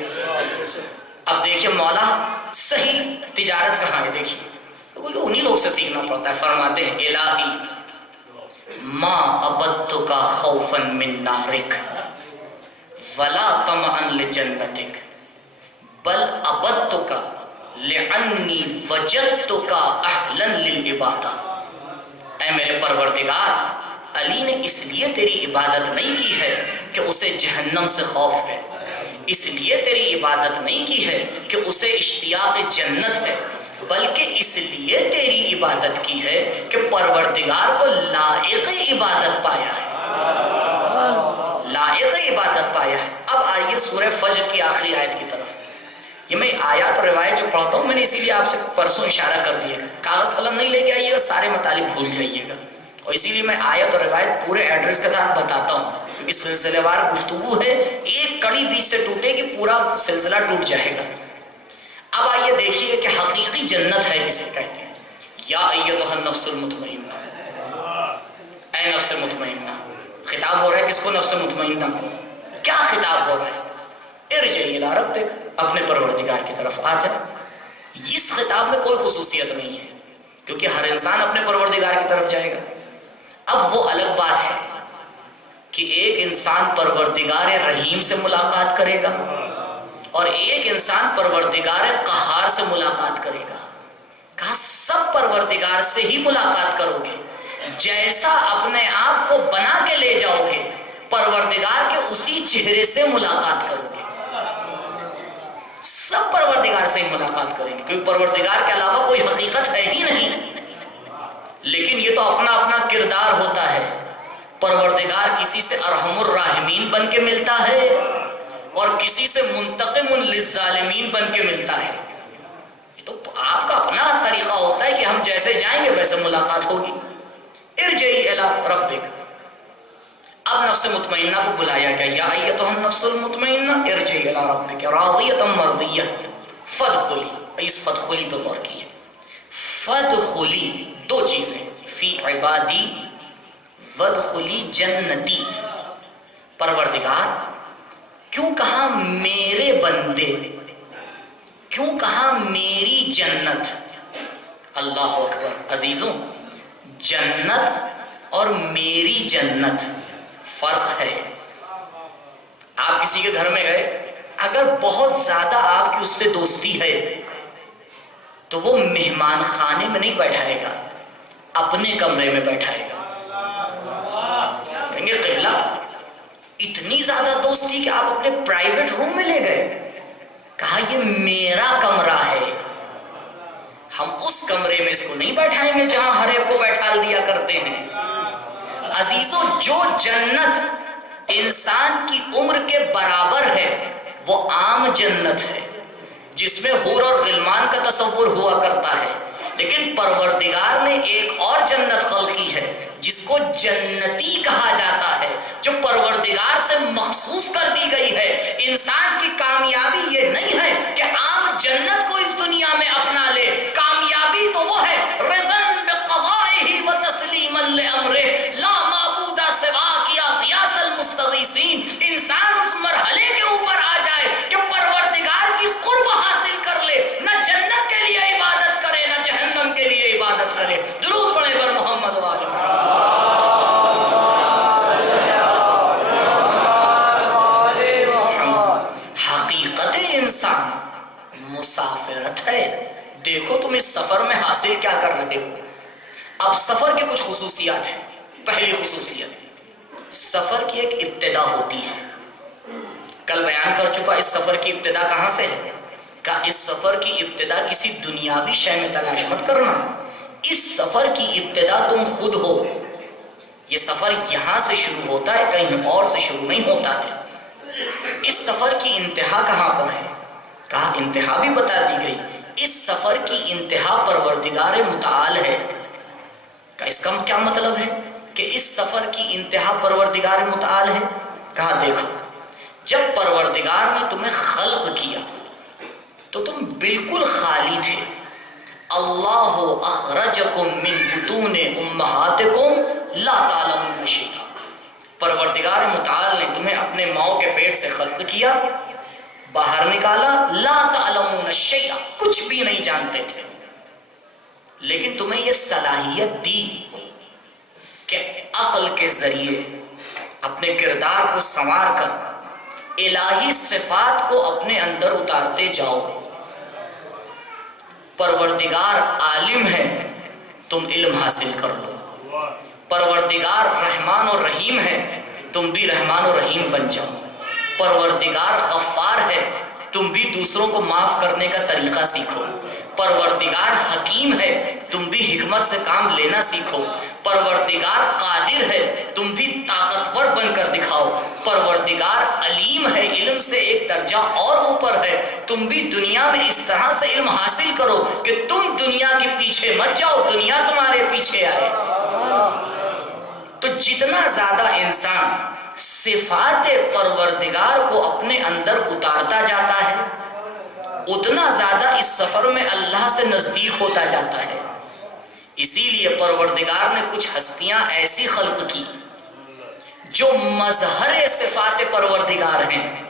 اب دیکھیے مولا صحیح تجارت کہاں ہے، دیکھیے کیونکہ انہی لوگ سے سیکھنا پڑتا ہے۔ فرماتے ہیں الہی ما عبدتک خوفا من نارک ولا طمعا لجنتک بل عبدتک لعنی وجدتک اہلا للعبادہ۔ اے میرے پروردگار، علی نے اس لیے تیری عبادت نہیں کی ہے کہ اسے جہنم سے خوف ہے، اس لیے تیری عبادت نہیں کی ہے کہ اسے اشتیاق جنت ہے، بلکہ اس لیے تیری عبادت کی ہے کہ پروردگار کو لائق عبادت پایا ہے، لائق عبادت پایا ہے۔ اب آئیے سورہ فجر کی آخری آیت کی طرف۔ یہ میں آیات اور روایت جو پڑھتا ہوں میں نے اسی لیے آپ سے پرسوں اشارہ کر دیا گا، کاغذ قلم نہیں لے کے آئیے گا، سارے مطالب بھول جائیے گا، اور اسی لیے میں آیت اور روایت پورے ایڈریس کے ساتھ بتاتا ہوں کیونکہ سلسلے وار گفتگو ہے، ایک کڑی بیچ سے ٹوٹے گی پورا سلسلہ ٹوٹ جائے گا۔ اب آئیے دیکھیے کہ حقیقی جنت ہے کسے کہتے ہیں۔ یا ایتھا النفس المطمئنہ، اے نفس مطمئنہ، خطاب ہو رہا ہے کس کو؟ نفس مطمئنہ کو۔ کیا خطاب ہو رہا ہے؟ ارجعی الی ربک، اپنے پروردگار کی طرف آ جا۔ اس خطاب میں کوئی خصوصیت نہیں ہے کیونکہ ہر انسان اپنے پروردگار کی طرف جائے گا۔ اب وہ الگ بات ہے کہ ایک انسان پروردگار رحیم سے ملاقات کرے گا اور ایک انسان پروردگار قہار سے ملاقات کرے گا۔ کہا سب پروردگار سے ہی ملاقات کرو گے، جیسا اپنے آپ کو بنا کے لے جاؤ گے پروردگار کے اسی چہرے سے ملاقات کرو گے۔ سب پروردگار سے ہی ملاقات کریں گے کیونکہ پروردگار کے علاوہ کوئی حقیقت ہے ہی نہیں، لیکن یہ تو اپنا اپنا کردار ہوتا ہے۔ پروردگار کسی سے ارحم الراحمین بن کے ملتا ہے اور کسی سے منتقم للظالمین بن کے ملتا ہے۔ تو آپ کا اپنا طریقہ ہوتا ہے کہ ہم جیسے جائیں گے ویسے ملاقات ہوگی۔ ارجعی الی ربک، اب نفس مطمئنہ کو بلایا گیا، یا ایتھا النفس المطمئنہ ارجعی الی ربک راضیۃ مرضیہ فادخلی۔ اس فادخلی پہ غور کیے، فادخلی دو چیزیں، فی عبادی وادخلی جنتی۔ پروردگار کیوں کہا میرے بندے، کیوں کہا میری جنت؟ اللہ اکبر۔ عزیزوں، جنت اور میری جنت فرق ہے۔ آپ کسی کے گھر میں گئے، اگر بہت زیادہ آپ کی اس سے دوستی ہے تو وہ مہمان خانے میں نہیں بیٹھائے گا، اپنے کمرے میں بیٹھائے گا۔ کہیں گے قبلہ اتنی زیادہ دوستی کہ آپ اپنے پرائیویٹ روم میں لے گئے؟ کہا یہ میرا کمرہ ہے، ہم اس کمرے میں اس کو نہیں بیٹھائیں گے جہاں ہر ایک کو بیٹھال دیا کرتے ہیں۔ عزیزوں، جو جنت انسان کی عمر کے برابر ہے وہ عام جنت ہے جس میں حور اور غلمان کا تصور ہوا کرتا ہے، لیکن پروردگار نے ایک اور جنت خلق کی ہے جس کو جنتی کہا جاتا ہے، جو پروردگار سے مخصوص کر دی گئی ہے۔ انسان کی کامیابی یہ نہیں ہے کہ عام جنت کو اس دنیا میں اپنا لے، کامیابی تو وہ ہے رضن بقضائہ و تسلیما لامرہ لا معبود سواک یا غیاث المستغیثین۔ انسان اس مرحلے کے اوپر آ جائے کہ پروردگار کی قرب حاصل کر لے، نہ جنت کے لیے عبادت کرے نہ جہنم کے لیے عبادت کرے۔ درود پڑھیں بر محمد و آل محمد۔ حقیقت انسان مسافرت ہے۔ دیکھو تم اس سفر میں حاصل کیا کر رہے ہو۔ اب سفر کی کچھ خصوصیات ہیں۔ پہلی خصوصیت، سفر کی ایک ابتدا ہوتی ہے۔ کل بیان کر چکا اس سفر کی ابتدا کہاں سے ہے، کہ اس سفر کی ابتدا کسی دنیاوی شے میں تلاش مت کرنا، اس سفر کی ابتدا تم خود ہو۔ یہ سفر یہاں سے شروع ہوتا ہے، کہیں اور سے شروع نہیں ہوتا ہے۔ اس سفر کی انتہا کہاں پر ہے؟ کہا انتہا بھی بتا دی گئی، اس سفر کی انتہا پروردگار متعال ہے۔ کہ اس کا کیا مطلب ہے کہ اس سفر کی انتہا پروردگار متعال ہے؟ کہا دیکھو، جب پروردگار نے تمہیں خلق کیا تو تم بالکل خالی تھے۔ اللہ اخرجکم من بطون امہاتکم لا تعلمون شیئا، پروردگار متعال نے تمہیں اپنے ماؤں کے پیٹ سے خلق کیا، باہر نکالا، لا تعلمون شیئا، کچھ بھی نہیں جانتے تھے، لیکن تمہیں یہ صلاحیت دی کہ عقل کے ذریعے اپنے کردار کو سنوار کر الہی صفات کو اپنے اندر اتارتے جاؤ۔ پروردگار عالم ہے، تم علم حاصل کر لو۔ پروردگار رحمان اور رحیم ہے، تم بھی رحمان اور رحیم بن جاؤ۔ پروردگار غفار ہے، تم بھی دوسروں کو معاف کرنے کا طریقہ سیکھو۔ پروردگار حکیم ہے، تم بھی حکمت سے کام لینا سیکھو۔ پروردگار قادر ہے، تم بھی طاقتور بن کر دکھاؤ۔ پروردگار علیم ہے، علم سے ایک درجہ اور اوپر ہے، تم بھی دنیا میں اس طرح سے علم حاصل کرو کہ تم دنیا کے پیچھے مت جاؤ، دنیا تمہارے پیچھے آئے۔ تو جتنا زیادہ انسان صفات پروردگار کو اپنے اندر اتارتا جاتا ہے، اتنا زیادہ اس سفر میں اللہ سے نزدیک ہوتا جاتا ہے۔ اسی لیے پروردگار نے کچھ ہستیاں ایسی خلق کی جو مظہر صفات پروردگار ہیں۔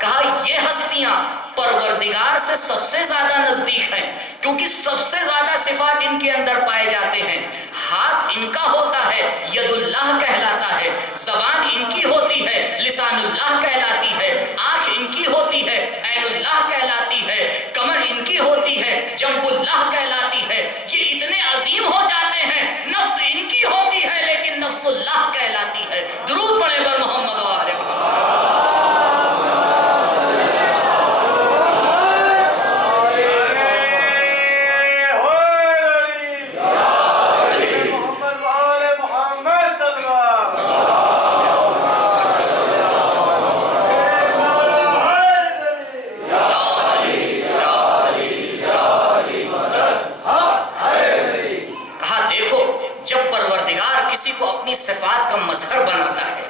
کہا یہ ہستیاں پروردگار سے سب سے زیادہ نزدیک ہیں، کیونکہ سب سے زیادہ صفات ان کے اندر پائے جاتے ہیں۔ ہاتھ ان کا ہوتا ہے، ید اللہ کہلاتا ہے، زبان ان کی ہوتی ہے، لسان اللہ کہلاتی ہے، آنکھ ان کی ہوتی ہے، عین اللہ کہلاتی ہے، کمر ان کی ہوتی ہے، جنب اللہ کہلاتی ہے۔ یہ اتنے عظیم ہو جاتے ہیں، نفس ان کی ہوتی ہے لیکن نفس اللہ کہلاتی ہے۔ درود پڑھیں بر محمد و آل محمد۔ صفات کا مظہر بناتا ہے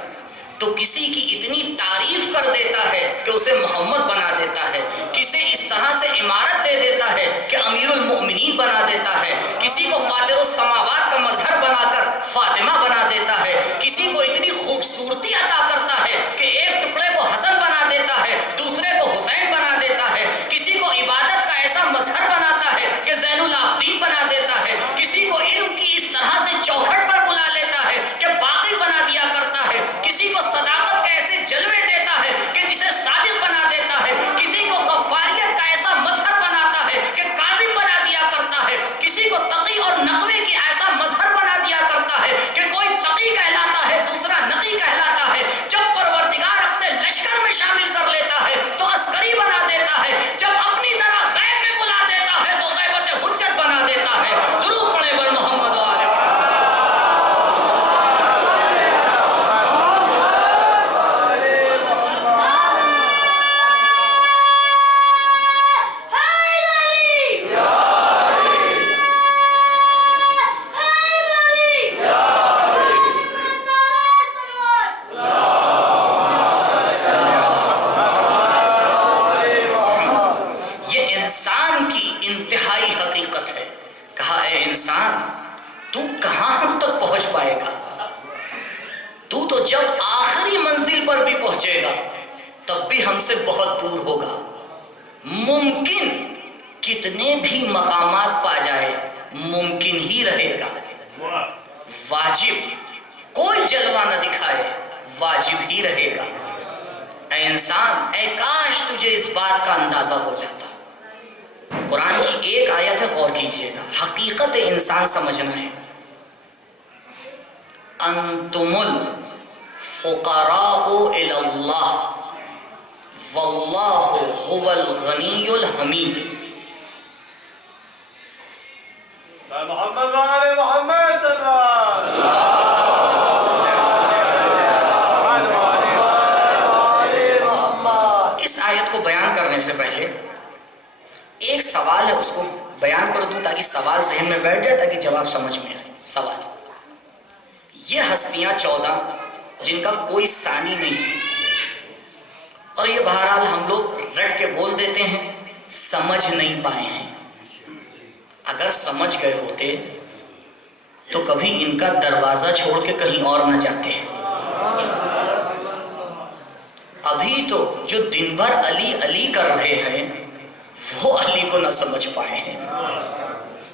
تو کسی کی اتنی تعریف کر دیتا ہے کہ اسے محمد بنا دیتا ہے، کسی اس طرح سے عمارت دے دیتا ہے کہ امیر المؤمنین بنا دیتا ہے، کسی کو فاطر السماوات کا مظہر بنا کر فاطمہ بنا دیتا ہے، کسی کو اتنی خوبصورتی عطا کرتا ہے کہ ایک ٹکڑے کو حسن بنا دیتا ہے، دوسرے کو حسین بنا دیتا ہے، کسی کو عبادت کا ایسا مظہر بناتا ہے کہ زین العابدین بنا دیتا ہے، کسی کو علم کی اس طرح سے چوکھٹ پر بلا لیتا ہے کہ باقی بنا دیا کرتا ہے، کسی کو صداقت کے ایسے جلوے دیتا ہے کہ جسے صادق بنا دیتا ہے، کسی کو غفاریت کا ایسا مظہر بناتا ہے کہ کاذب بنا دیا کرتا ہے، کسی کو تقی اور نقوے کی ایسا مظہر بنا دیا کرتا ہے کہ کوئی تقی کہلاتا ہے دوسرا نقی کہلاتا ہے۔ جب پروردگار اپنے لشکر میں شامل کر لیتا ہے تو عسکری بنا دیتا ہے، جب اپنی طرح غیب میں بلا دیتا ہے تو غیبت حجت بنا دیتا ہے۔ درود پڑھیں بر محمد و آل محمد۔ انتہائی حقیقت ہے۔ کہا اے انسان تو کہاں ہم تک پہنچ پائے گا؟ تو جب آخری منزل پر بھی پہنچے گا تب بھی ہم سے بہت دور ہوگا۔ ممکن کتنے بھی مقامات پا جائے ممکن ہی رہے گا، واجب کوئی جلوہ نہ دکھائے واجب ہی رہے گا۔ اے انسان، اے کاش تجھے اس بات کا اندازہ ہو جاتا۔ قرآن کی ایک آیت ہے، غور کیجئے گا، حقیقت انسان سمجھنا ہے۔ انتم الفقراء الی اللہ واللہ هو الغنی الحمید۔ محمد وآل محمد صلی اللہ علیہ وسلم۔ سوال ہے اس کو بیان کر دوں تاکہ سوال ذہن میں بیٹھ جائے، تاکہ جواب سمجھ میں آئے۔ سوال، یہ ہستیاں 14 جن کا کوئی ثانی نہیں، اور یہ بہرحال ہم لوگ رٹ کے بول دیتے ہیں، سمجھ نہیں پائے ہیں۔ اگر سمجھ گئے ہوتے تو کبھی ان کا دروازہ چھوڑ کے کہیں اور نہ جاتے۔ ابھی تو جو دن بھر علی علی کر رہے ہیں وہ علی کو نہ سمجھ پائے ہیں،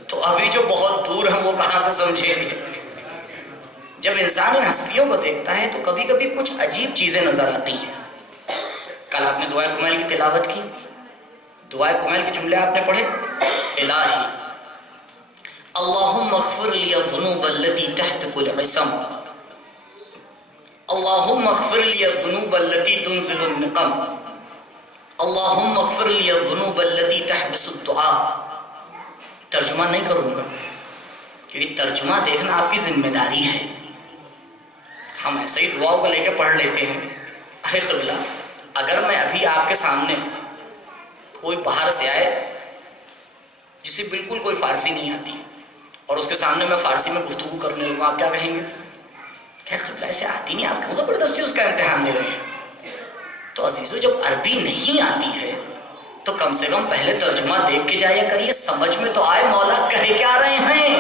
تو ابھی جو بہت دور ہیں وہ کہاں سے سمجھیں گے؟ جب انسان ان ہستیوں کو دیکھتا ہے تو کبھی کبھی کچھ عجیب چیزیں نظر آتی ہیں۔ کل آپ نے دعائے کمیل کی تلاوت کی، دعائے کمیل کے جملے آپ نے پڑھے، الہی اللہم اغفر لی الذنوب التي تحت كل عصم، اللہم اغفر لی الذنوب التي تنزل النقم، اللہم اغفر لی الذنوب التي تحبس الدعاء۔ ترجمہ نہیں کروں گا کیونکہ ترجمہ دیکھنا آپ کی ذمہ داری ہے۔ ہم ایسے ہی دعاؤں کو لے کے پڑھ لیتے ہیں۔ ارے قبلہ، اگر میں ابھی آپ کے سامنے کوئی باہر سے آئے جسے بالکل کوئی فارسی نہیں آتی اور اس کے سامنے میں فارسی میں گفتگو کرنے لگوں، آپ کیا کہیں گے؟ کیا قبلہ ایسے آتی نہیں، آپ کیوں زبردستی اس کا امتحان لے رہے ہیں؟ تو عزیزو، جب عربی نہیں آتی ہے تو کم سے کم پہلے ترجمہ دیکھ کے جایا کریے، سمجھ میں تو آئے مولا کہے کیا رہے ہیں۔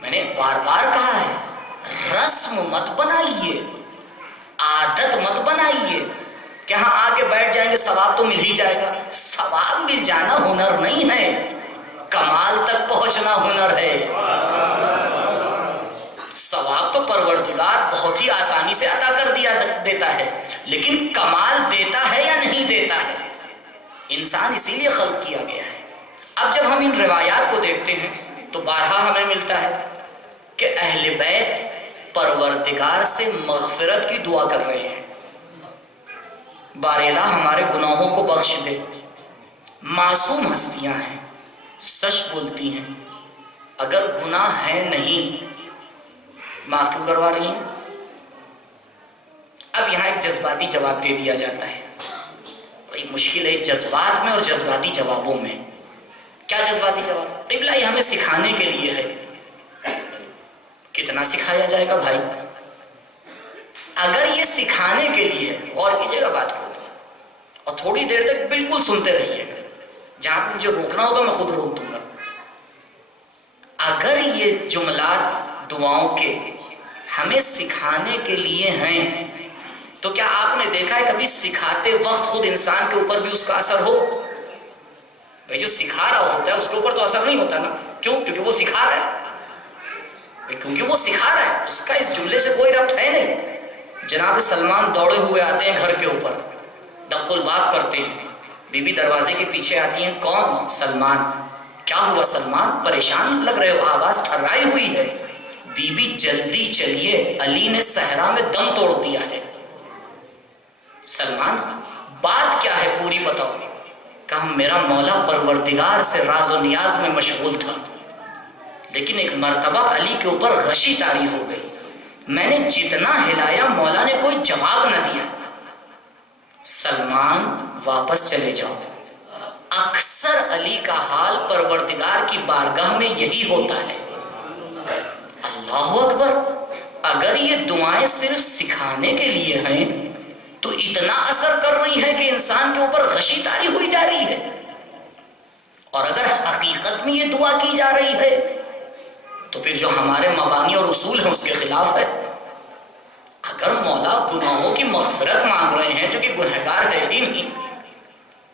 میں نے بار بار کہا ہے، رسم مت بنائیے، عادت مت بنائیے کہ ہاں آ کے بیٹھ جائیں گے ثواب تو مل ہی جائے گا۔ ثواب مل جانا ہنر نہیں ہے، کمال تک پہنچنا ہنر ہے۔ ثواب تو پروردگار بہت ہی آسانی سے عطا کر دیتا ہے، لیکن کمال دیتا ہے یا نہیں دیتا ہے؟ انسان اسی لیے خلق کیا گیا ہے۔ اب جب ہم ان روایات کو دیکھتے ہیں تو بارہا ہمیں ملتا ہے کہ اہل بیت پروردگار سے مغفرت کی دعا کر رہے ہیں، بارالہ ہمارے گناہوں کو بخش دے۔ معصوم ہستیاں ہیں، سچ بولتی ہیں، اگر گناہ ہے نہیں معاف کیوں کروا رہی ہیں؟ اب یہاں ایک جذباتی جواب دے دیا جاتا ہے، بڑی مشکل ہے جذبات میں اور جذباتی جوابوں میں۔ کیا جذباتی جواب؟ قبلہ یہ ہمیں سکھانے کے لیے ہے۔ کتنا سکھایا جائے گا بھائی؟ اگر یہ سکھانے کے لیے ہے، غور کیجئے گا بات کو اور تھوڑی دیر تک بالکل سنتے رہیے گا، جہاں مجھے روکنا ہوگا میں خود روک دوں گا۔ اگر یہ جملات دعاؤں کے ہمیں سکھانے کے لیے ہیں تو کیا آپ نے دیکھا ہے کبھی سکھاتے وقت خود انسان کے اوپر بھی اس کا اثر ہو؟ بھائی جو سکھا رہا ہوتا ہے اس کے اوپر تو اثر نہیں ہوتا نا، کیوں؟ کیونکہ وہ سکھا رہا ہے، کیونکہ وہ سکھا رہا ہے، اس کا اس جملے سے کوئی ربط ہے نہیں۔ جناب سلمان دوڑے ہوئے آتے ہیں گھر کے اوپر، دق الباب کرتے ہیں، بی بی دروازے کے پیچھے آتی ہیں، کون؟ سلمان۔ کیا ہوا سلمان؟ پریشان لگ رہے ہو، آواز تھرائی ہوئی ہے۔ بی بی جلدی چلیے، علی نے صحرا میں دم توڑ دیا ہے۔ سلمان بات کیا ہے پوری بتاؤ۔ کہا میرا مولا پروردگار سے راز و نیاز میں مشغول تھا، لیکن ایک مرتبہ علی کے اوپر غشی طاری ہو گئی، میں نے جتنا ہلایا مولا نے کوئی جواب نہ دیا۔ سلمان واپس چلے جاؤ۔ اکثر علی کا حال پروردگار کی بارگاہ میں یہی ہوتا ہے۔ اللہ اکبر، اگر یہ دعائیں صرف سکھانے کے لیے ہیں تو اتنا اثر کر رہی ہے کہ انسان کے اوپر غشی طاری ہوئی جا رہی ہے، اور اگر حقیقت میں یہ دعا کی جا رہی ہے تو پھر جو ہمارے مبانی اور اصول ہیں اس کے خلاف ہے۔ اگر مولا گناہوں کی مغفرت مانگ رہے ہیں جو کہ گنہگار ہے ہی نہیں،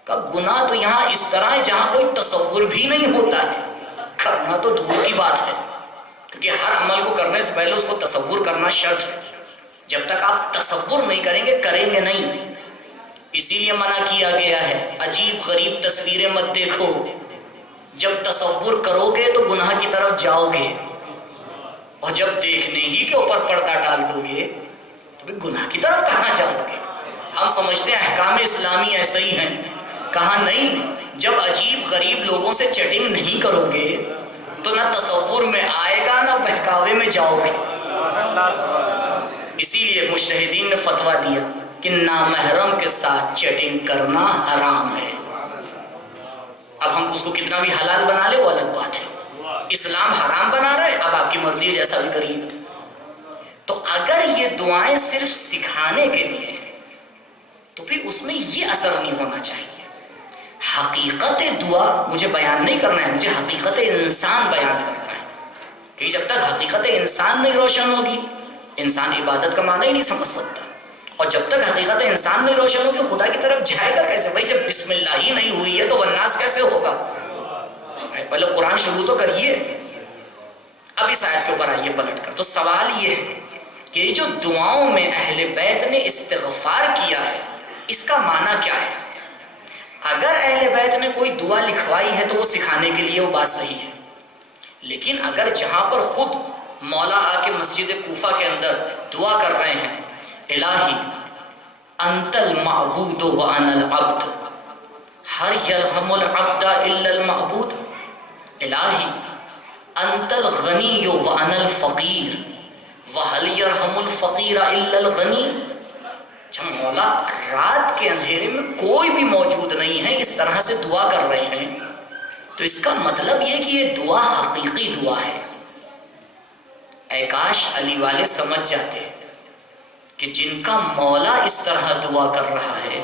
کا گناہ تو یہاں اس طرح ہے جہاں کوئی تصور بھی نہیں ہوتا ہے، کرنا تو دور کی بات ہے، کیونکہ ہر عمل کو کرنے سے پہلے اس کو تصور کرنا شرط ہے۔ جب تک آپ تصور نہیں کریں گے، کریں گے نہیں، اسی لیے منع کیا گیا ہے عجیب غریب تصویریں مت دیکھو۔ جب تصور کرو گے تو گناہ کی طرف جاؤ گے، اور جب دیکھنے ہی کے اوپر پردہ ڈال دو گے تو بھی گناہ کی طرف کہاں جاؤ گے؟ ہم سمجھتے ہیں احکام اسلامی ایسے ہی ہیں، کہا نہیں، جب عجیب غریب لوگوں سے چیٹنگ نہیں کرو گے تو نہ تصور میں آئے گا نہ بہکاوے میں جاؤ گے۔ اسی لیے مجتہدین نے فتویٰ دیا کہ نامحرم کے ساتھ چیٹنگ کرنا حرام ہے۔ اب ہم اس کو کتنا بھی حلال بنا لے وہ الگ بات ہے، اسلام حرام بنا رہا ہے، اب آپ کی مرضی جیسا بھی کریے۔ تو اگر یہ دعائیں صرف سکھانے کے لیے ہیں تو پھر اس میں یہ اثر نہیں ہونا چاہیے۔ حقیقت دعا مجھے بیان نہیں کرنا ہے، مجھے حقیقت انسان بیان کرنا ہے، کہ جب تک حقیقت انسان نہیں روشن ہوگی انسان عبادت کا معنی ہی نہیں سمجھ سکتا، اور جب تک حقیقت انسان نہیں روشن ہوگی خدا کی طرف جائے گا کیسے؟ بھائی جب بسم اللہ ہی نہیں ہوئی ہے تو والناس کیسے ہوگا؟ پہلے قرآن شروع تو کریے۔ اب اس آیت کے اوپر آئیے پلٹ کر، تو سوال یہ ہے کہ جو دعاؤں میں اہل بیت نے استغفار کیا ہے اس کا معنی کیا ہے؟ اگر اہل بیت نے کوئی دعا لکھوائی ہے تو وہ سکھانے کے لیے وہ بات صحیح ہے، لیکن اگر جہاں پر خود مولا آ کے مسجد کوفہ کے اندر دعا کر رہے ہیں، الہی انت المعبود وانا العبد هل يرحم العبد الا المعبود، الہی انت الغنی وانا الفقیر وهل يرحم الفقیر الا الغنی۔ جب مولا رات کے اندھیرے میں کوئی بھی موجود نہیں ہے اس طرح سے دعا کر رہے ہیں تو اس کا مطلب یہ کہ یہ دعا حقیقی دعا ہے۔ اے کاش علی والے سمجھ جاتے کہ جن کا مولا اس طرح دعا کر رہا ہے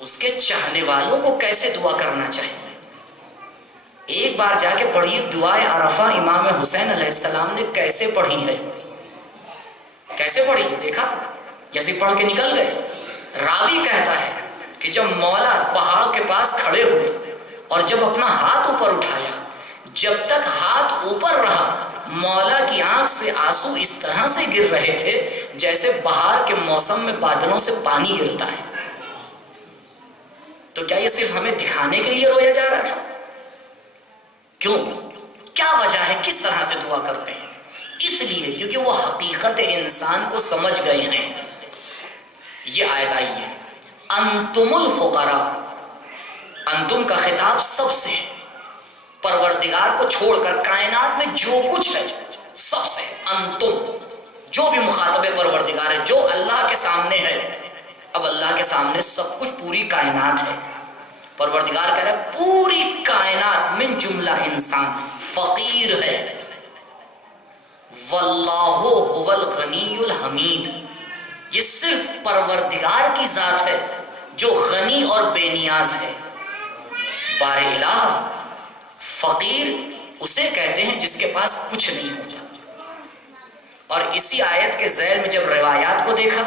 اس کے چاہنے والوں کو کیسے دعا کرنا چاہیے۔ ایک بار جا کے پڑھیے دعائے عرفہ امام حسین علیہ السلام نے کیسے پڑھی ہے، کیسے پڑھی، دیکھا؟ جیسے پڑھ کے نکل گئے۔ راوی کہتا ہے کہ جب مولا پہاڑ کے پاس کھڑے ہوئے اور جب اپنا ہاتھ اوپر اٹھایا، جب تک ہاتھ اوپر رہا مولا کی آنکھ سے آنسو اس طرح سے گر رہے تھے جیسے بہار کے موسم میں بادلوں سے پانی گرتا ہے۔ تو کیا یہ صرف ہمیں دکھانے کے لیے رویا جا رہا تھا؟ کیوں؟ کیا وجہ ہے؟ کس طرح سے دعا کرتے ہیں؟ اس لیے کیونکہ وہ حقیقت انسان کو سمجھ گئے ہیں۔ یہ آیت آئی ہے انتم الفقراء، انتم کا خطاب سب سے، پروردگار کو چھوڑ کر کائنات میں جو کچھ ہے سب سے، انتم جو بھی مخاطب پروردگار ہے، جو اللہ کے سامنے ہے۔ اب اللہ کے سامنے سب کچھ، پوری کائنات ہے، پروردگار کہہ رہا ہے پوری کائنات من جملہ انسان فقیر ہے۔ واللہ هو الغنی الحمید، یہ صرف پروردگار کی ذات ہے جو غنی اور بے نیاز ہے۔ بار الہ، فقیر اسے کہتے ہیں جس کے پاس کچھ نہیں ہوتا۔ اور اسی آیت کے ذیل میں جب روایات کو دیکھا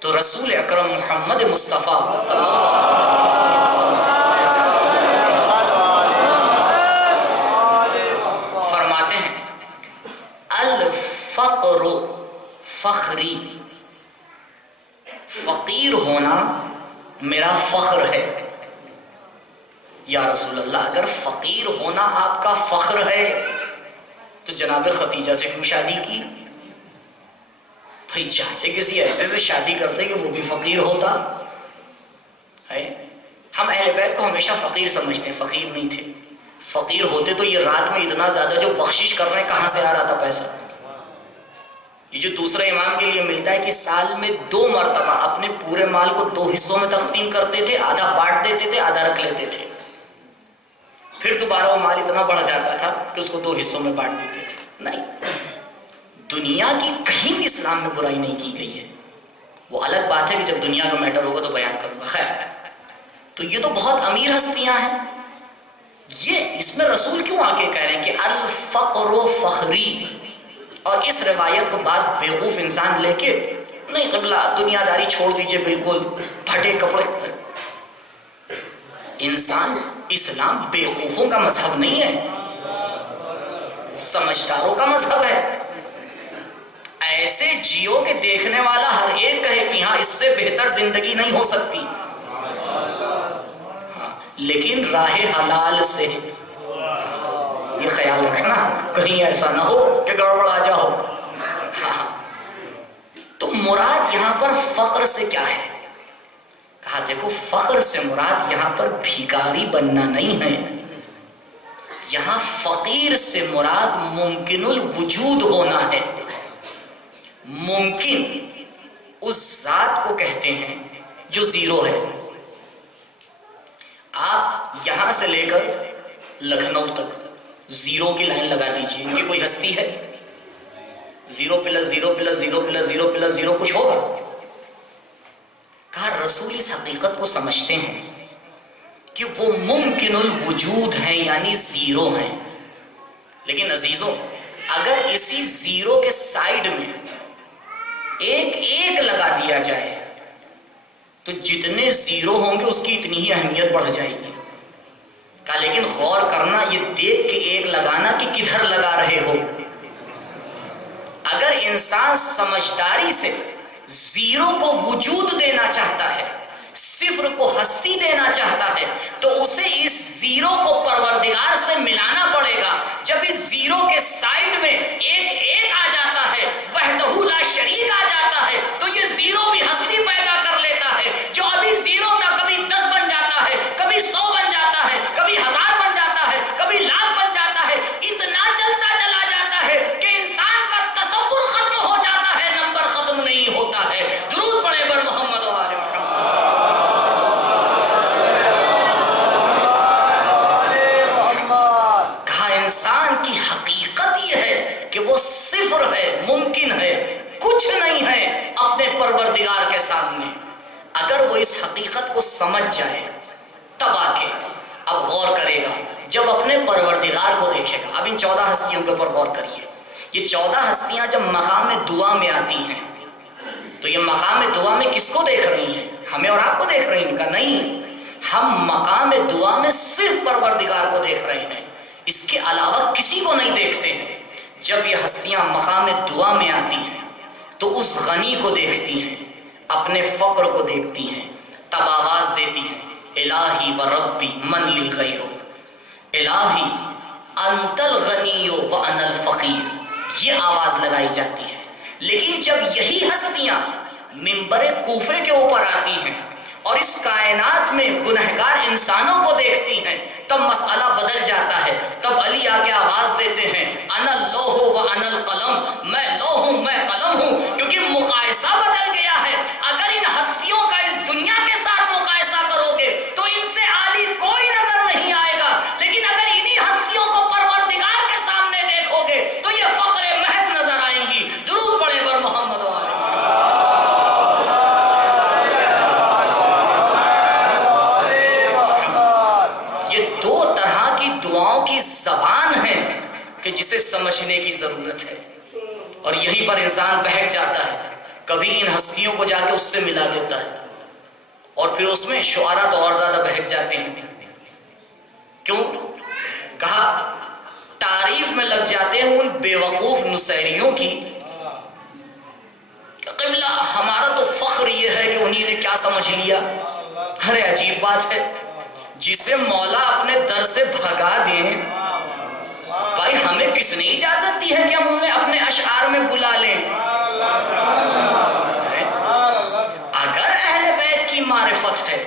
تو رسول اکرم محمد مصطفیٰ صلی اللہ علیہ وسلم فرماتے ہیں الفقر فخری، فقیر ہونا میرا فخر ہے۔ یا رسول اللہ اگر فقیر ہونا آپ کا فخر ہے تو جناب خدیجہ سے کیوں شادی کی؟ بھائی چاہتے کسی ایسے سے شادی کرتے کہ وہ بھی فقیر ہوتا ہے؟ ہم اہل بیت کو ہمیشہ فقیر سمجھتے ہیں، فقیر نہیں تھے۔ فقیر ہوتے تو یہ رات میں اتنا زیادہ جو بخشش کر رہے ہیں کہاں سے آ رہا تھا پیسہ؟ یہ جو دوسرے امام کے لیے ملتا ہے کہ سال میں 2 مرتبہ اپنے پورے مال کو 2 حصوں میں تقسیم کرتے تھے، آدھا بانٹ دیتے تھے، آدھا رکھ لیتے تھے، پھر دوبارہ وہ مال اتنا بڑھ جاتا تھا کہ اس کو 2 حصوں میں بانٹ دیتے تھے۔ نہیں، دنیا کی کہیں بھی اسلام میں برائی نہیں کی گئی ہے۔ وہ الگ بات ہے کہ جب دنیا کا میٹر ہوگا تو بیان کروں گا۔ خیر، تو یہ تو بہت امیر ہستیاں ہیں، یہ اس میں رسول کیوں آگے کہہ رہے ہیں کہ الفقر فخری؟ اور اس روایت کو بعض بیوقوف انسان لے کے نہیں قبلہ دنیا داری چھوڑ دیجئے، بالکل پھٹے کپڑے۔ انسان، اسلام بیوقوفوں کا مذہب نہیں ہے، سمجھداروں کا مذہب ہے۔ ایسے جیو کہ دیکھنے والا ہر ایک کہے کہ ہاں اس سے بہتر زندگی نہیں ہو سکتی، لیکن راہ حلال سے۔ یہ خیال رکھنا کہیں ایسا نہ ہو کہ گڑبڑ آ جاؤ۔ تو مراد یہاں پر فقر سے کیا ہے؟ کہا دیکھو فقر سے مراد یہاں پر بھیکاری بننا نہیں ہے، یہاں فقیر سے مراد ممکن الوجود ہونا ہے۔ ممکن اس ذات کو کہتے ہیں جو زیرو ہے۔ آپ یہاں سے لے کر لکھنؤ تک زیرو کی لائن لگا دیجئے، ان کی کوئی ہستی ہے؟ Zero plus zero plus zero plus zero plus zero کچھ ہوگا؟ کہا رسول اس حقیقت کو سمجھتے ہیں کہ وہ ممکن الوجود ہیں، یعنی زیرو ہیں، لیکن عزیزوں اگر اسی زیرو کے سائیڈ میں ایک ایک لگا دیا جائے تو جتنے زیرو ہوں گے اس کی اتنی ہی اہمیت بڑھ جائے گی۔ کہا لیکن غور کرنا، یہ دیکھ کے ایک لگانا کہ کدھر لگا رہے ہو۔ اگر انسان سمجھداری سے زیرو کو وجود دینا چاہتا ہے، صفر کو ہستی دینا چاہتا ہے، تو اسے اس زیرو کو پروردگار سے ملانا پڑے گا۔ جب اس زیرو کے سائیڈ میں ایک ایک آ جاتا ہے، وحدہ لا شریک آ جاتا ہے، تو یہ زیرو بھی ہستی پیدا کر لیتا ہے۔ جو ابھی زیرو تھا کبھی 10 بن جاتا ہے، کبھی 100 بن جاتا ہے، کبھی 1000 بن جاتا ہے، کبھی لاکھ بن جاتا ہے۔ اتنا چلتا چلا جاتا ہے کہ انسان کا تصور ختم ہو جاتا ہے، نمبر ختم نہیں ہوتا ہے۔ درود پڑھیں بر محمد و آل محمد۔ انسان کی حقیقت یہ ہے کہ وہ صفر ہے، ممکن ہے، کچھ نہیں ہے اپنے پروردگار کے سامنے۔ اگر وہ اس حقیقت کو سمجھ جائے تب آ کے اب غور کرے گا، جب اپنے پروردگار کو دیکھے گا۔ اب ان 14 ہستیوں کے اوپر غور کریے۔ یہ 14 ہستیاں جب مقام دعا میں آتی ہیں تو یہ مقام دعا میں کس کو دیکھ رہی ہیں؟ ہمیں اور آپ کو دیکھ رہی ہیں؟ کہا نہیں، ہم مقام دعا میں صرف پروردگار کو دیکھ رہے ہیں، اس کے علاوہ کسی کو نہیں دیکھتے ہیں۔ جب یہ ہستیاں مقام دعا میں آتی ہیں تو اس غنی کو دیکھتی ہیں، اپنے فقر کو دیکھتی ہیں، تب آواز دیتی ہیں الہی و ربی من لی غیرک، الہی انت الغنی و انا الفقیر، یہ آواز لگائی جاتی ہے۔ لیکن جب یہی ہستیاں منبر کوفے کے اوپر آتی ہیں اور اس کائنات میں گنہگار انسانوں کو دیکھتی ہیں تب مسئلہ بدل جاتا ہے۔ تب علی آگے آواز دیتے ہیں انا اللوح و انا القلم، میں لوح ہوں، میں قلم ہوں، کیونکہ مقایسہ بدل گیا ہے۔ اگر ان ہستیوں کا اس دنیا کے ساتھ مقایسہ کرو گے تو ان سے عالی کوئی نظر نہیں آئے گا، لیکن اگر انہی ہستیوں کو پروردگار کے سامنے دیکھو گے تو یہ فقر محض نظر آئیں گی۔ درود پڑھیں بر محمد و آل کی زبان ہے کہ جسے سمجھنے کی ضرورت ہے، اور یہیں پر انسان بہک جاتا ہے۔ کبھی ان ہستیوں کو جا کے اس سے ملا دیتا ہے، اور پھر اس میں شعراء تو اور زیادہ بہک جاتے ہیں۔ کیوں؟ کہا تعریف میں لگ جاتے ہیں ان بے وقوف نصیریوں کی کہ قبلہ ہمارا تو فخر یہ ہے کہ انہی نے کیا سمجھ لیا۔ ارے عجیب بات ہے، جسے مولا اپنے در سے بھگا دیں، بھائی ہمیں کس نے اجازت دی ہے کہ ہم انہیں اپنے اشعار میں بلا لیں؟ اگر اہل بیت کی معرفت ہے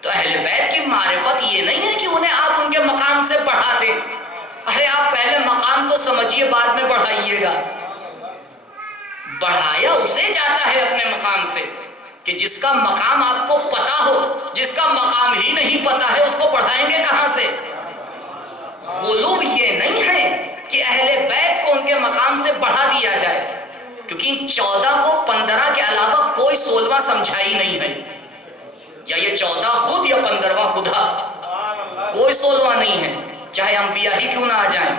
تو اہل بیت کی معرفت یہ نہیں ہے کہ انہیں آپ ان کے مقام سے بڑھا دیں۔ ارے آپ پہلے مقام تو سمجھیے، بعد میں بڑھائیے گا۔ بڑھایا اسے جاتا ہے اپنے مقام سے کہ جس کا مقام آپ کو پتا ہو، جس کا مقام ہی نہیں پتا ہے اس کو بڑھائیں گے کہاں سے؟ غلو یہ نہیں ہے کہ اہل بیت کو ان کے مقام سے بڑھا دیا جائے، کیونکہ ان 14 کو 15 کے علاوہ کوئی 16واں سمجھا ہی نہیں ہے، یا یہ 14 خود یا 15واں خدا، کوئی 16واں نہیں ہے، چاہے انبیاء ہی کیوں نہ آ جائیں۔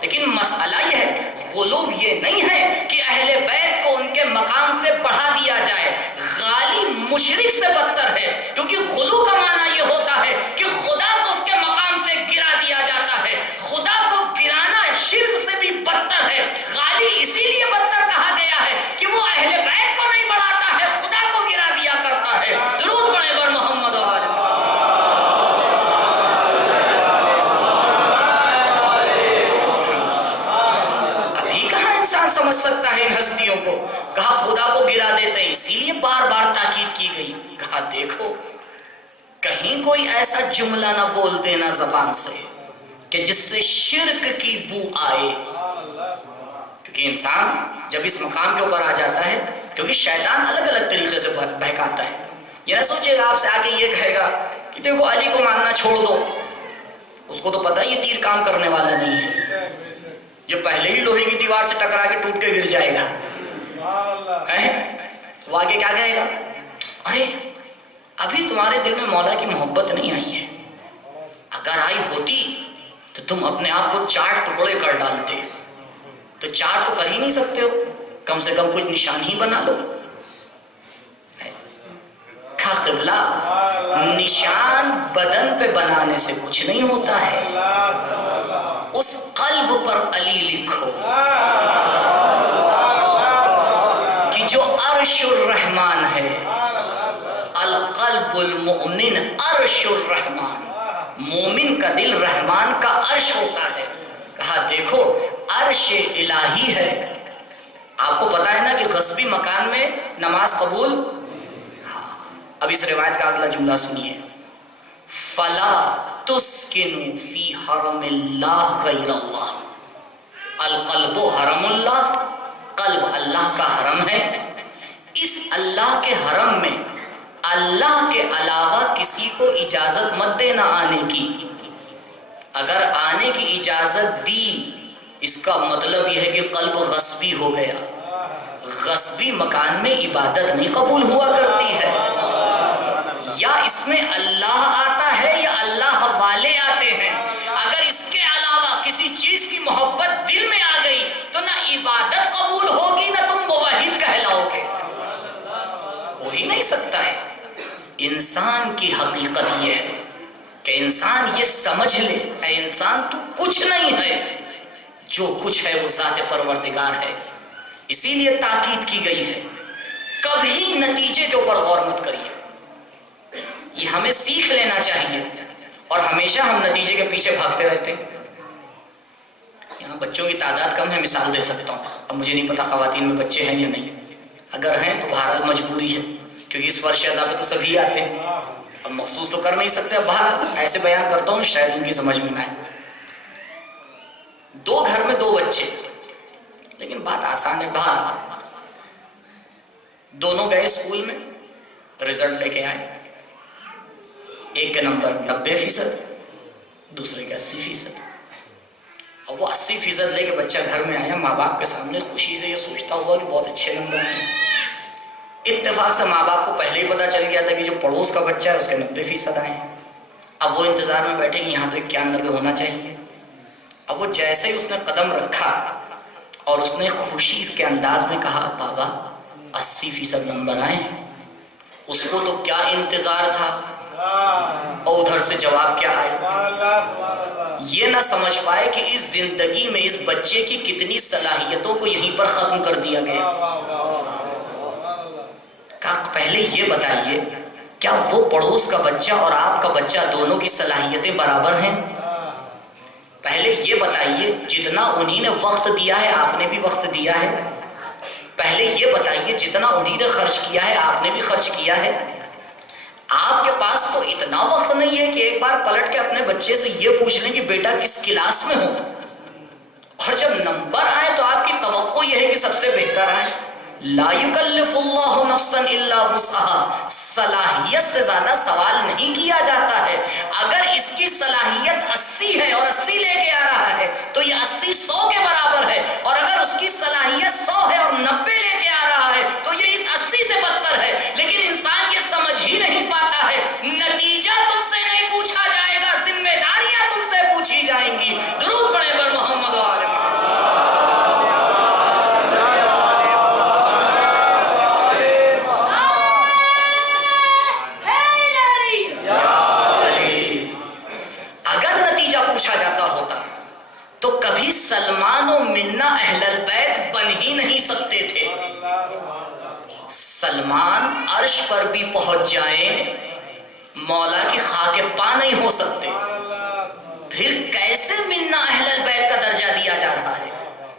لیکن مسئلہ یہ ہے، غلو یہ نہیں ہے کہ اہل بیت کو ان کے مقام سے بڑھا دیا جائے، غالی مشرک سے بدتر ہے، کیونکہ غلو کا معنی یہ ہوتا ہے کہ خدا کو اس کے مقام سے گرا دیا جاتا ہے۔ خدا کو گرانا شرک سے بھی بدتر ہے۔ غالی اسی لیے بدتر کہا گیا ہے کہ وہ اہل بیت کو نہیں بڑھاتا ہے، خدا کو گرا دیا کرتا ہے۔ درود پڑھیں بر محمد و آل محمد۔ سمجھ سکتا ہے ان ہستیوں کو؟ کہا خدا کو گرا دیتے ہیں، اسی لیے بار بار تاکید کی گئی۔ کہا دیکھو کہیں کوئی ایسا جملہ نہ بول دینا زبان سے کہ جس سے شرک کی بو آئے، کیونکہ انسان جب اس مقام کے اوپر آ جاتا ہے کیونکہ شیطان الگ الگ طریقے سے بہکاتا ہے. یہ نہ سوچے گا آپ سے آ کے یہ کہے گا کہ دیکھو علی کو ماننا چھوڑ دو، اس کو تو پتہ یہ تیر کام کرنے والا نہیں ہے، یہ پہلے ہی لوہے کی دیوار سے ٹکرا کے ٹوٹ کے گر جائے گا. وہ آگے کیا کہے گا؟ ارے ابھی تمہارے دل میں مولا کی محبت نہیں آئی ہے، اگر آئی ہوتی تو تم اپنے آپ کو 4 ٹکڑے کر ڈالتے. تو 4 تو کر ہی نہیں سکتے ہو، کم سے کم کچھ نشان ہی بنا لو. قبلہ نشان بدن پہ بنانے سے کچھ نہیں ہوتا ہے، اس قلب پر علی لکھو کہ جو عرش الرحمن ہے. القلب المؤمن عرش الرحمن، مومن کا دل رحمان کا عرش ہوتا ہے. کہا دیکھو عرش الہی ہے. آپ کو پتا ہے نا کہ غصبی مکان میں نماز قبول. اب اس روایت کا اگلا جملہ سنیے، فلا تسکنوا فی حرم اللہ غیر اللہ. القلب حرم اللہ، قلب اللہ کا حرم ہے. اس اللہ کے حرم میں اللہ کے علاوہ کسی کو اجازت مت دینا آنے کی. اگر آنے کی اجازت دی اس کا مطلب یہ ہے کہ قلب غصبی ہو گیا. غصبی مکان میں عبادت نہیں قبول ہوا کرتی ہے. یا اس میں اللہ آتا ہے یا اللہ والے آتے ہیں. اگر اس کے علاوہ کسی چیز کی محبت دل میں آ گئی تو نہ عبادت قبول ہوگی نہ تم موحد کہلاؤ گے. ہو ہی نہیں سکتا ہے. انسان کی حقیقت یہ ہے کہ انسان یہ سمجھ لے اے انسان تو کچھ نہیں ہے، جو کچھ ہے وہ ذات پروردگار ہے. اسی لیے تاکید کی گئی ہے کبھی نتیجے کے اوپر غور مت کریے. یہ ہمیں سیکھ لینا چاہیے اور ہمیشہ ہم نتیجے کے پیچھے بھاگتے رہتے ہیں. یہاں بچوں کی تعداد کم ہے، مثال دے سکتا ہوں. اب مجھے نہیں پتا خواتین میں بچے ہیں یا نہیں، اگر ہیں تو بہرحال مجبوری ہے کیونکہ اس فرش اعضاء پہ تو سبھی آتے ہیں. اب مخصوص تو کر نہیں سکتے. اب بہرحال ایسے بیان کرتا ہوں شاید ان کی سمجھ میں نہ آئے. 2 گھر میں 2 بچے، لیکن بات آسان ہے. باہر دونوں گئے اسکول میں، رزلٹ لے کے آئے. ایک کے نمبر 90%، دوسرے کے 80%. اب وہ 80% لے کے بچہ گھر میں آیا، ماں باپ کے سامنے خوشی سے یہ سوچتا ہوا کہ بہت اچھے نمبر ہیں. اتفاق سے ماں باپ کو پہلے ہی پتا چل گیا تھا کہ جو پڑوس کا بچہ ہے اس کے 90% آئے ہیں. اب وہ انتظار میں بیٹھے کہ یہاں تو 91 ہونا چاہیے. اب وہ جیسے ہی اس نے قدم رکھا اور اس نے خوشی کے انداز میں کہا بابا 80% نمبر آئے ہیں، اس کو تو کیا انتظار تھا اور ادھر سے جواب کیا آئے. یہ نہ سمجھ پائے کہ اس زندگی میں اس بچے کی کتنی صلاحیتوں کو یہیں پر ختم کر دیا گیا. کہا پہلے یہ بتائیے کیا وہ پڑوس کا بچہ اور آپ کا بچہ دونوں کی صلاحیتیں برابر ہیں؟ پہلے یہ بتائیے جتنا انہی نے وقت دیا ہے آپ نے بھی وقت دیا ہے. پہلے یہ بتائیے جتنا انہی نے خرچ کیا ہے آپ نے بھی خرچ کیا ہے. آپ کے پاس تو اتنا وقت نہیں ہے کہ ایک بار پلٹ کے اپنے بچے سے یہ پوچھ لیں کہ بیٹا کس کلاس میں ہو، اور جب نمبر آئے تو آپ کی توقع یہ ہے کہ سب سے بہتر آئے. لا یکلف اللہ نفسا الا وسعها، صلاحیت سے زیادہ سوال نہیں کیا جاتا ہے. اگر اس کی صلاحیت 80 ہے اور 80 لے کے آ رہا ہے تو یہ 80 100 کے برابر ہے، اور اگر اس کی صلاحیت 100 ہے اور 90 لے کے آ رہا ہے تو یہ اس 80 سے بدتر ہے. لیکن انسان یہ سمجھ ہی نہیں پاتا ہے. نتیجہ تم سے نہیں پوچھا جائے گا، ذمہ داریاں تم سے پوچھی جائیں گی. درود پڑھیں پر محمد و آل محمد. پوچھا جاتا ہوتا تو کبھی سلمان و منا اہل البیت بن ہی نہیں سکتے تھے. سلمان عرش پر بھی پہنچ جائیں مولا کی خاک پا نہیں ہو سکتے. پھر کیسے منا اہل البیت کا درجہ دیا جا رہا ہے؟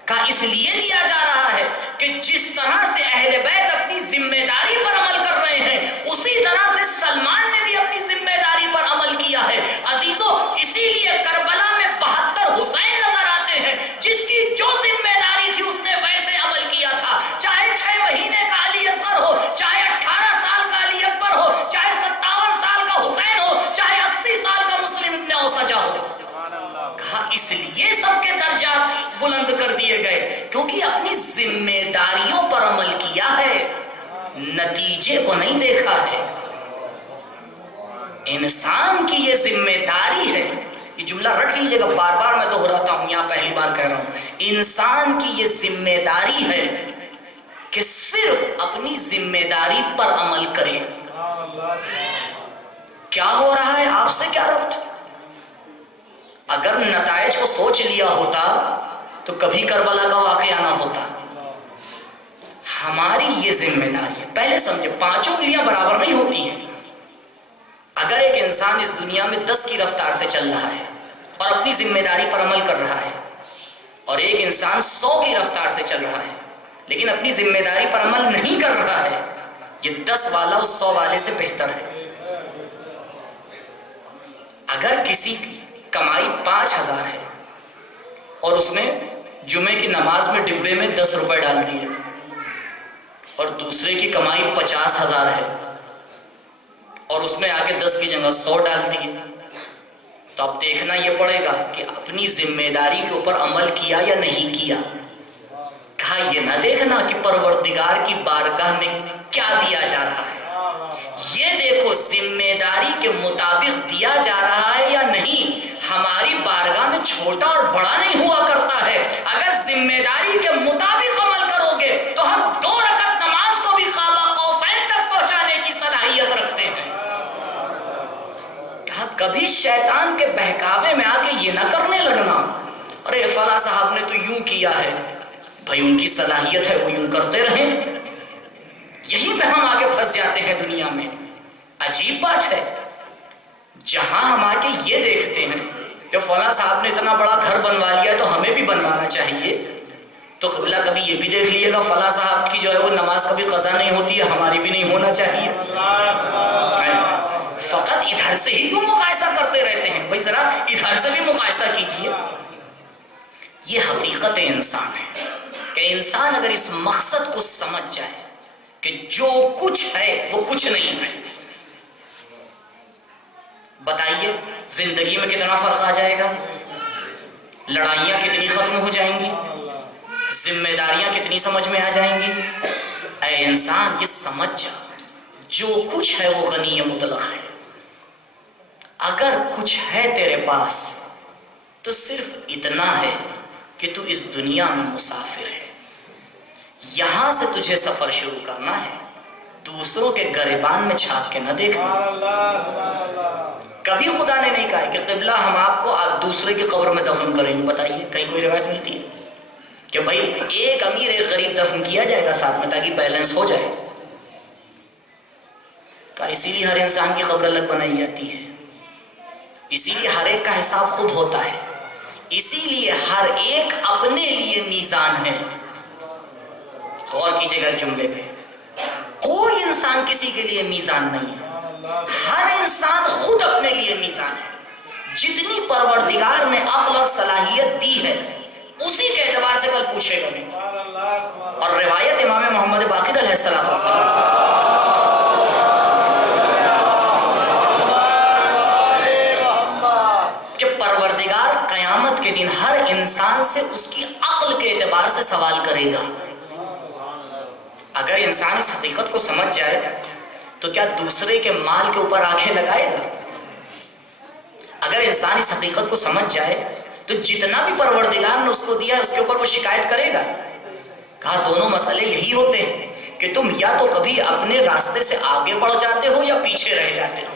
کہا اس لیے دیا جا رہا ہے کہ جس طرح سے اہل بیت اپنی ذمہ داری پر عمل کر رہے ہیں اسی طرح سے سلمان نے بھی اپنی ذمہ داری پر عمل کیا ہے. عزیزو اسی لیے کربلا میں 72 حسین نظر آتے ہیں. جس کی جو ذمہ داری تھی اس نے ویسے عمل کیا تھا. چاہے 6 مہینے کا علی لیے سب کے درجات بلند کر دیے گئے کیونکہ اپنی ذمہ داریوں پر عمل کیا ہے، نتیجے کو نہیں دیکھا ہے۔ انسان کی یہ ذمہ داری ہے، یہ جملہ رٹ لیجئے گا، بار بار میں دہراتا ہوں، یہاں پہلی بار کہہ رہا ہوں، انسان کی یہ ذمہ داری ہے کہ صرف اپنی ذمہ داری پر عمل کرے۔ کیا ہو رہا ہے آپ سے کیا ربط؟ اگر نتائج کو سوچ لیا ہوتا تو کبھی کربلا کا واقعہ نہ ہوتا۔ ہماری یہ ذمہ داری ہے، پہلے سمجھے، پانچوں انگلیاں برابر نہیں ہوتی ہیں۔ اگر ایک انسان اس دنیا میں 10 کی رفتار سے چل رہا ہے اور اپنی ذمہ داری پر عمل کر رہا ہے، اور ایک انسان 100 کی رفتار سے چل رہا ہے لیکن اپنی ذمہ داری پر عمل نہیں کر رہا ہے، یہ 10 والا اس 100 والے سے بہتر ہے۔ اگر کسی کی کمائی 5,000 ہے اور اس نے جمعے کی نماز میں ڈبے میں 10 روپے ڈال دیے، اور دوسرے کی کمائی 50,000 ہے اور اس نے آگے 10 کی جگہ 100 ڈال دیے، تو اب دیکھنا یہ پڑے گا کہ اپنی ذمہ داری کے اوپر عمل کیا یا نہیں کیا۔ کہا یہ نہ دیکھنا کہ پروردگار کی بارگاہ میں کیا دیا جا رہا ہے، یہ دیکھو ذمہ داری کے مطابق دیا جا رہا ہے یا نہیں۔ ہماری بارگاہ میں چھوٹا اور بڑا نہیں ہوا کرتا ہے، اگر ذمہ داری کے مطابق عمل کرو گے تو ہم 2 رکعت نماز کو بھی قاب قوسین تک پہنچانے کی صلاحیت رکھتے ہیں۔ کہا کبھی شیطان کے بہکاوے میں آ کے یہ نہ کرنے لگنا، ارے فلاں صاحب نے تو یوں کیا ہے، بھائی ان کی صلاحیت ہے وہ یوں کرتے رہیں۔ یہیں پہ ہم آگے پھنس جاتے ہیں دنیا میں۔ عجیب بات ہے، جہاں ہم آگے یہ دیکھتے ہیں کہ فلاں صاحب نے اتنا بڑا گھر بنوا لیا ہے تو ہمیں بھی بنوانا چاہیے، تو قبلہ کبھی یہ بھی دیکھ لیے گا فلاں صاحب کی جو ہے وہ نماز کبھی قضا نہیں ہوتی ہے، ہماری بھی نہیں ہونا چاہیے۔ فقط ادھر سے ہی کیوں مقایسہ کرتے رہتے ہیں؟ بھائی ذرا ادھر سے بھی مقایسہ کیجئے۔ یہ حقیقت انسان ہے کہ انسان اگر اس مقصد کو سمجھ جائے کہ جو کچھ ہے وہ کچھ نہیں ہے، بتائیے زندگی میں کتنا فرق آ جائے گا، لڑائیاں کتنی ختم ہو جائیں گی، ذمہ داریاں کتنی سمجھ میں آ جائیں گی۔ اے انسان یہ سمجھ جا، جو کچھ ہے وہ غنی مطلق ہے۔ اگر کچھ ہے تیرے پاس تو صرف اتنا ہے کہ تو اس دنیا میں مسافر ہے، یہاں سے تجھے سفر شروع کرنا ہے، دوسروں کے گریبان میں چھاپ کے نہ دیکھنا۔ کبھی خدا نے نہیں کہا کہ قبلہ ہم آپ کو دوسرے کی قبر میں دفن کریں گے، بتائیے کہیں کوئی روایت ملتی ہے کہ بھائی ایک امیر ایک غریب دفن کیا جائے گا ساتھ میں تاکہ بیلنس ہو جائے؟ کہا اسی لیے ہر انسان کی قبر الگ بنائی جاتی ہے، اسی لیے ہر ایک کا حساب خود ہوتا ہے، اسی لیے ہر ایک اپنے لیے میزان ہے۔ غور کیجئے گا اس جملے پہ، کوئی انسان کسی کے لیے میزان نہیں ہے، ہر انسان خود اپنے لیے میزان ہے۔ جتنی پروردگار نے عقل اور صلاحیت دی ہے اسی کے اعتبار سے کل پوچھے گا بھی۔ اور روایت امام محمد باقر علیہ السلام سے کہ پروردگار قیامت کے دن ہر انسان سے اس کی عقل کے اعتبار سے سوال کرے گا۔ اگر انسان اس حقیقت کو سمجھ جائے تو کیا دوسرے کے مال کے اوپر آنکھیں لگائے گا؟ اگر انسان اس حقیقت کو سمجھ جائے تو جتنا بھی پروردگار نے اس کو دیا ہے اس کے اوپر وہ شکایت کرے گا؟ کہا دونوں مسئلے یہی ہوتے ہیں کہ تم یا تو کبھی اپنے راستے سے آگے بڑھ جاتے ہو یا پیچھے رہ جاتے ہو۔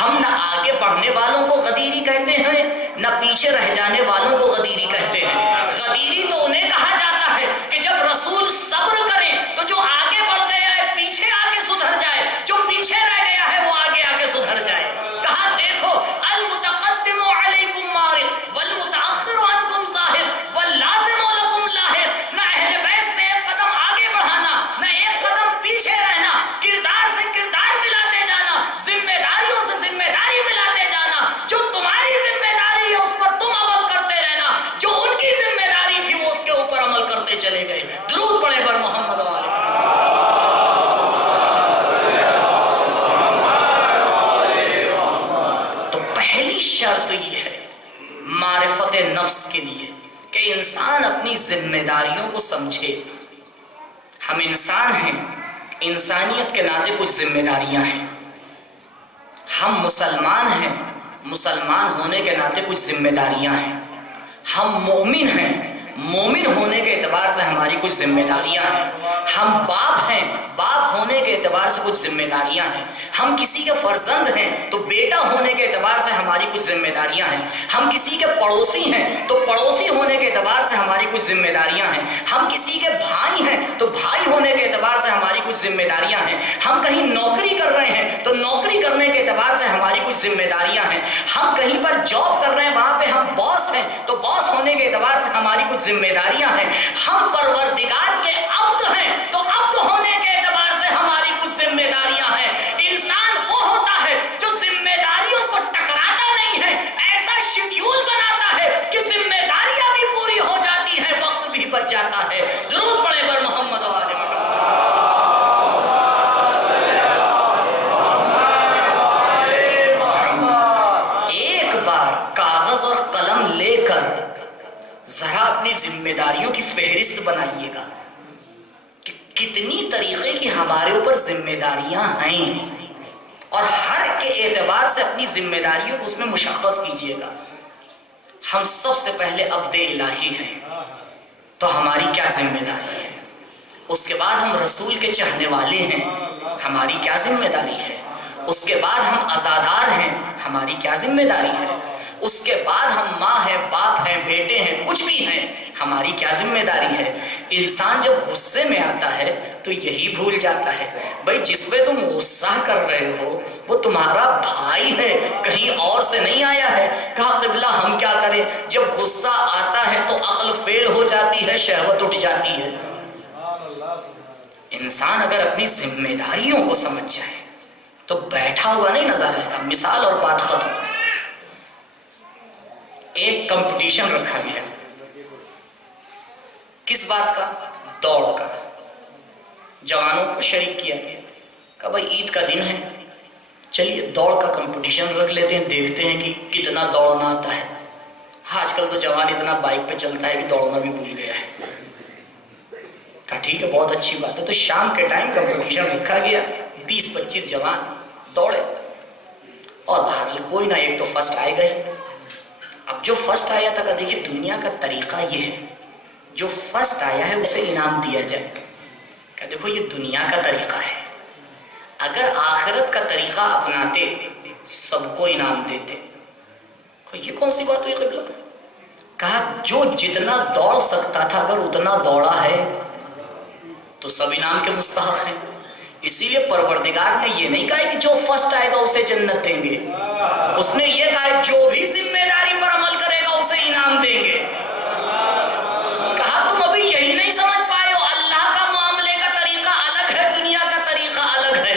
ہم نہ آگے بڑھنے والوں کو غدیری کہتے ہیں نہ پیچھے رہ جانے والوں کو غدیری کہتے ہیں۔ غدیری تو انہیں کہا جاتا ہے کہ جب رسول صبر کریں تو جو آگے بڑھ گیا ہے پیچھے آگے سدھر جائے، جو پیچھے رہ گیا ہے وہ آگے آگے سدھر جائے۔ کہا دیکھو المتقدم علیکم مارق والمتاخر عنکم ظاہر واللازم لکم لاحق۔ نہ اہل بیت سے ایک قدم آگے بڑھانا نہ ایک قدم پیچھے رہنا، کردار سے کردار ملاتے جانا، ذمہ داریوں سے ذمہ داری ملاتے جانا۔ جو تمہاری ذمہ داری ہے اس پر تم عمل کرتے رہنا، جو ان کی ذمہ داری تھی وہ اس کے اوپر عمل کرتے چلے گئے۔ درود پڑھے بر محمد والے۔ تو پہلی شرط یہ ہے معرفت نفس کے لیے کہ انسان اپنی ذمہ داریوں کو سمجھے۔ ہم انسان ہیں، انسانیت کے ناطے کچھ ذمہ داریاں ہیں۔ ہم مسلمان ہیں، مسلمان ہونے کے ناطے کچھ ذمہ داریاں ہیں۔ ہم مومن ہیں، مومن ہونے کے اعتبار سے ہماری کچھ ذمہ داریاں ہیں۔ ہم باپ ہیں، باپ ہونے کے اعتبار سے کچھ ذمہ داریاں ہیں۔ ہم کسی کے فرزند ہیں تو بیٹا ہونے کے اعتبار سے ہماری کچھ ذمہ داریاں ہیں۔ ہم کسی کے پڑوسی ہیں تو پڑوسی ہونے کے اعتبار سے ہماری کچھ ذمہ داریاں ہیں۔ ہم کسی کے بھائی ہیں تو بھائی ہونے کے اعتبار سے ہماری کچھ ذمہ داریاں ہیں۔ ہم کہیں نوکری کر رہے ہیں تو نوکری کرنے کے اعتبار سے ہماری کچھ ذمہ داریاں ہیں۔ ہم کہیں پر جاب کر رہے ہیں، وہاں پہ ہم باس ہیں تو باس ہونے کے اعتبار سے ہماری کچھ ذمہ داریاں ہیں۔ ہم پروردگار کے عبد ہیں تو عبد ہونے کے اعتبار سے ہماری کچھ ذمہ داریاں ہیں۔ انسان وہ ہوتا ہے جو ذمہ داریوں کو ٹکراتا نہیں ہے، ایسا شیڈیول بناتا ہے کہ ذمہ داریاں بھی پوری ہو جاتی ہیں، وقت بھی بچ جاتا ہے۔ درود پڑھیں بر محمد و آل محمد۔ ایک بار کاغذ اور قلم لے کر ذرا اپنی ذمہ داریوں کی فہرست بنائیے گا کہ کتنی طریقے کی ہمارے اوپر ذمہ داریاں ہیں، اور ہر کے اعتبار سے اپنی ذمہ داریوں کو اس میں مشخص کیجیے گا۔ ہم سب سے پہلے عبد الہی ہیں تو ہماری کیا ذمہ داری ہے؟ اس کے بعد ہم رسول کے چاہنے والے ہیں، ہماری کیا ذمہ داری ہے؟ اس کے بعد ہم عزادار ہیں، ہماری کیا ذمہ داری ہے؟ اس کے بعد ہم ماں ہیں، باپ ہیں، بیٹے ہیں، کچھ بھی ہیں، ہماری کیا ذمہ داری ہے؟ انسان جب غصے میں آتا ہے تو یہی بھول جاتا ہے، بھائی جس پہ تم غصہ کر رہے ہو وہ تمہارا بھائی ہے، کہیں اور سے نہیں آیا ہے۔ کہا قبلہ ہم کیا کریں؟ جب غصہ آتا ہے تو عقل فیل ہو جاتی ہے، شہوت اٹھ جاتی ہے۔ انسان اگر اپنی ذمہ داریوں کو سمجھ جائے تو بیٹھا ہوا نہیں نظر آئے گا۔ مثال اور بات ختم۔ ایک کمپٹیشن رکھا گیا، کس بات کا؟ دوڑ کا۔ جوانوں کو شریک کیا گیا، کہا بھائی عید کا دن ہے، چلیے دوڑ کا کمپٹیشن رکھ لیتے ہیں، دیکھتے ہیں کہ کتنا دوڑنا آتا ہے۔ آج کل تو جوان اتنا بائک پہ چلتا ہے کہ دوڑنا بھی بھول گیا ہے۔ کہا ٹھیک ہے، بہت اچھی بات ہے۔ تو شام کے ٹائم کمپٹیشن رکھا گیا، 20-25 جوان دوڑے، اور بہرحال کوئی نہ ایک تو فرسٹ آئے گئے۔ اب جو فرسٹ آیا تھا، کہ دیکھیے دنیا کا طریقہ یہ ہے، جو فرسٹ آیا ہے اسے انعام دیا جائے۔ کہ دیکھو یہ دنیا کا طریقہ ہے، اگر آخرت کا طریقہ اپناتے سب کو انعام دیتے۔ یہ کون سی بات ہوئی قبلہ؟ کہا جو جتنا دوڑ سکتا تھا اگر اتنا دوڑا ہے تو سب انعام کے مستحق ہیں۔ اسی لیے پروردگار نے یہ نہیں کہا کہ جو فرسٹ آئے گا اسے جنت دیں گے، اس نے یہ کہا جو بھی ذمہ داری پر عمل کرے گا اسے انعام دیں گے۔ کہا تم ابھی یہی نہیں سمجھ پائے ہو، اللہ کا معاملے کا طریقہ الگ ہے، دنیا کا طریقہ الگ ہے۔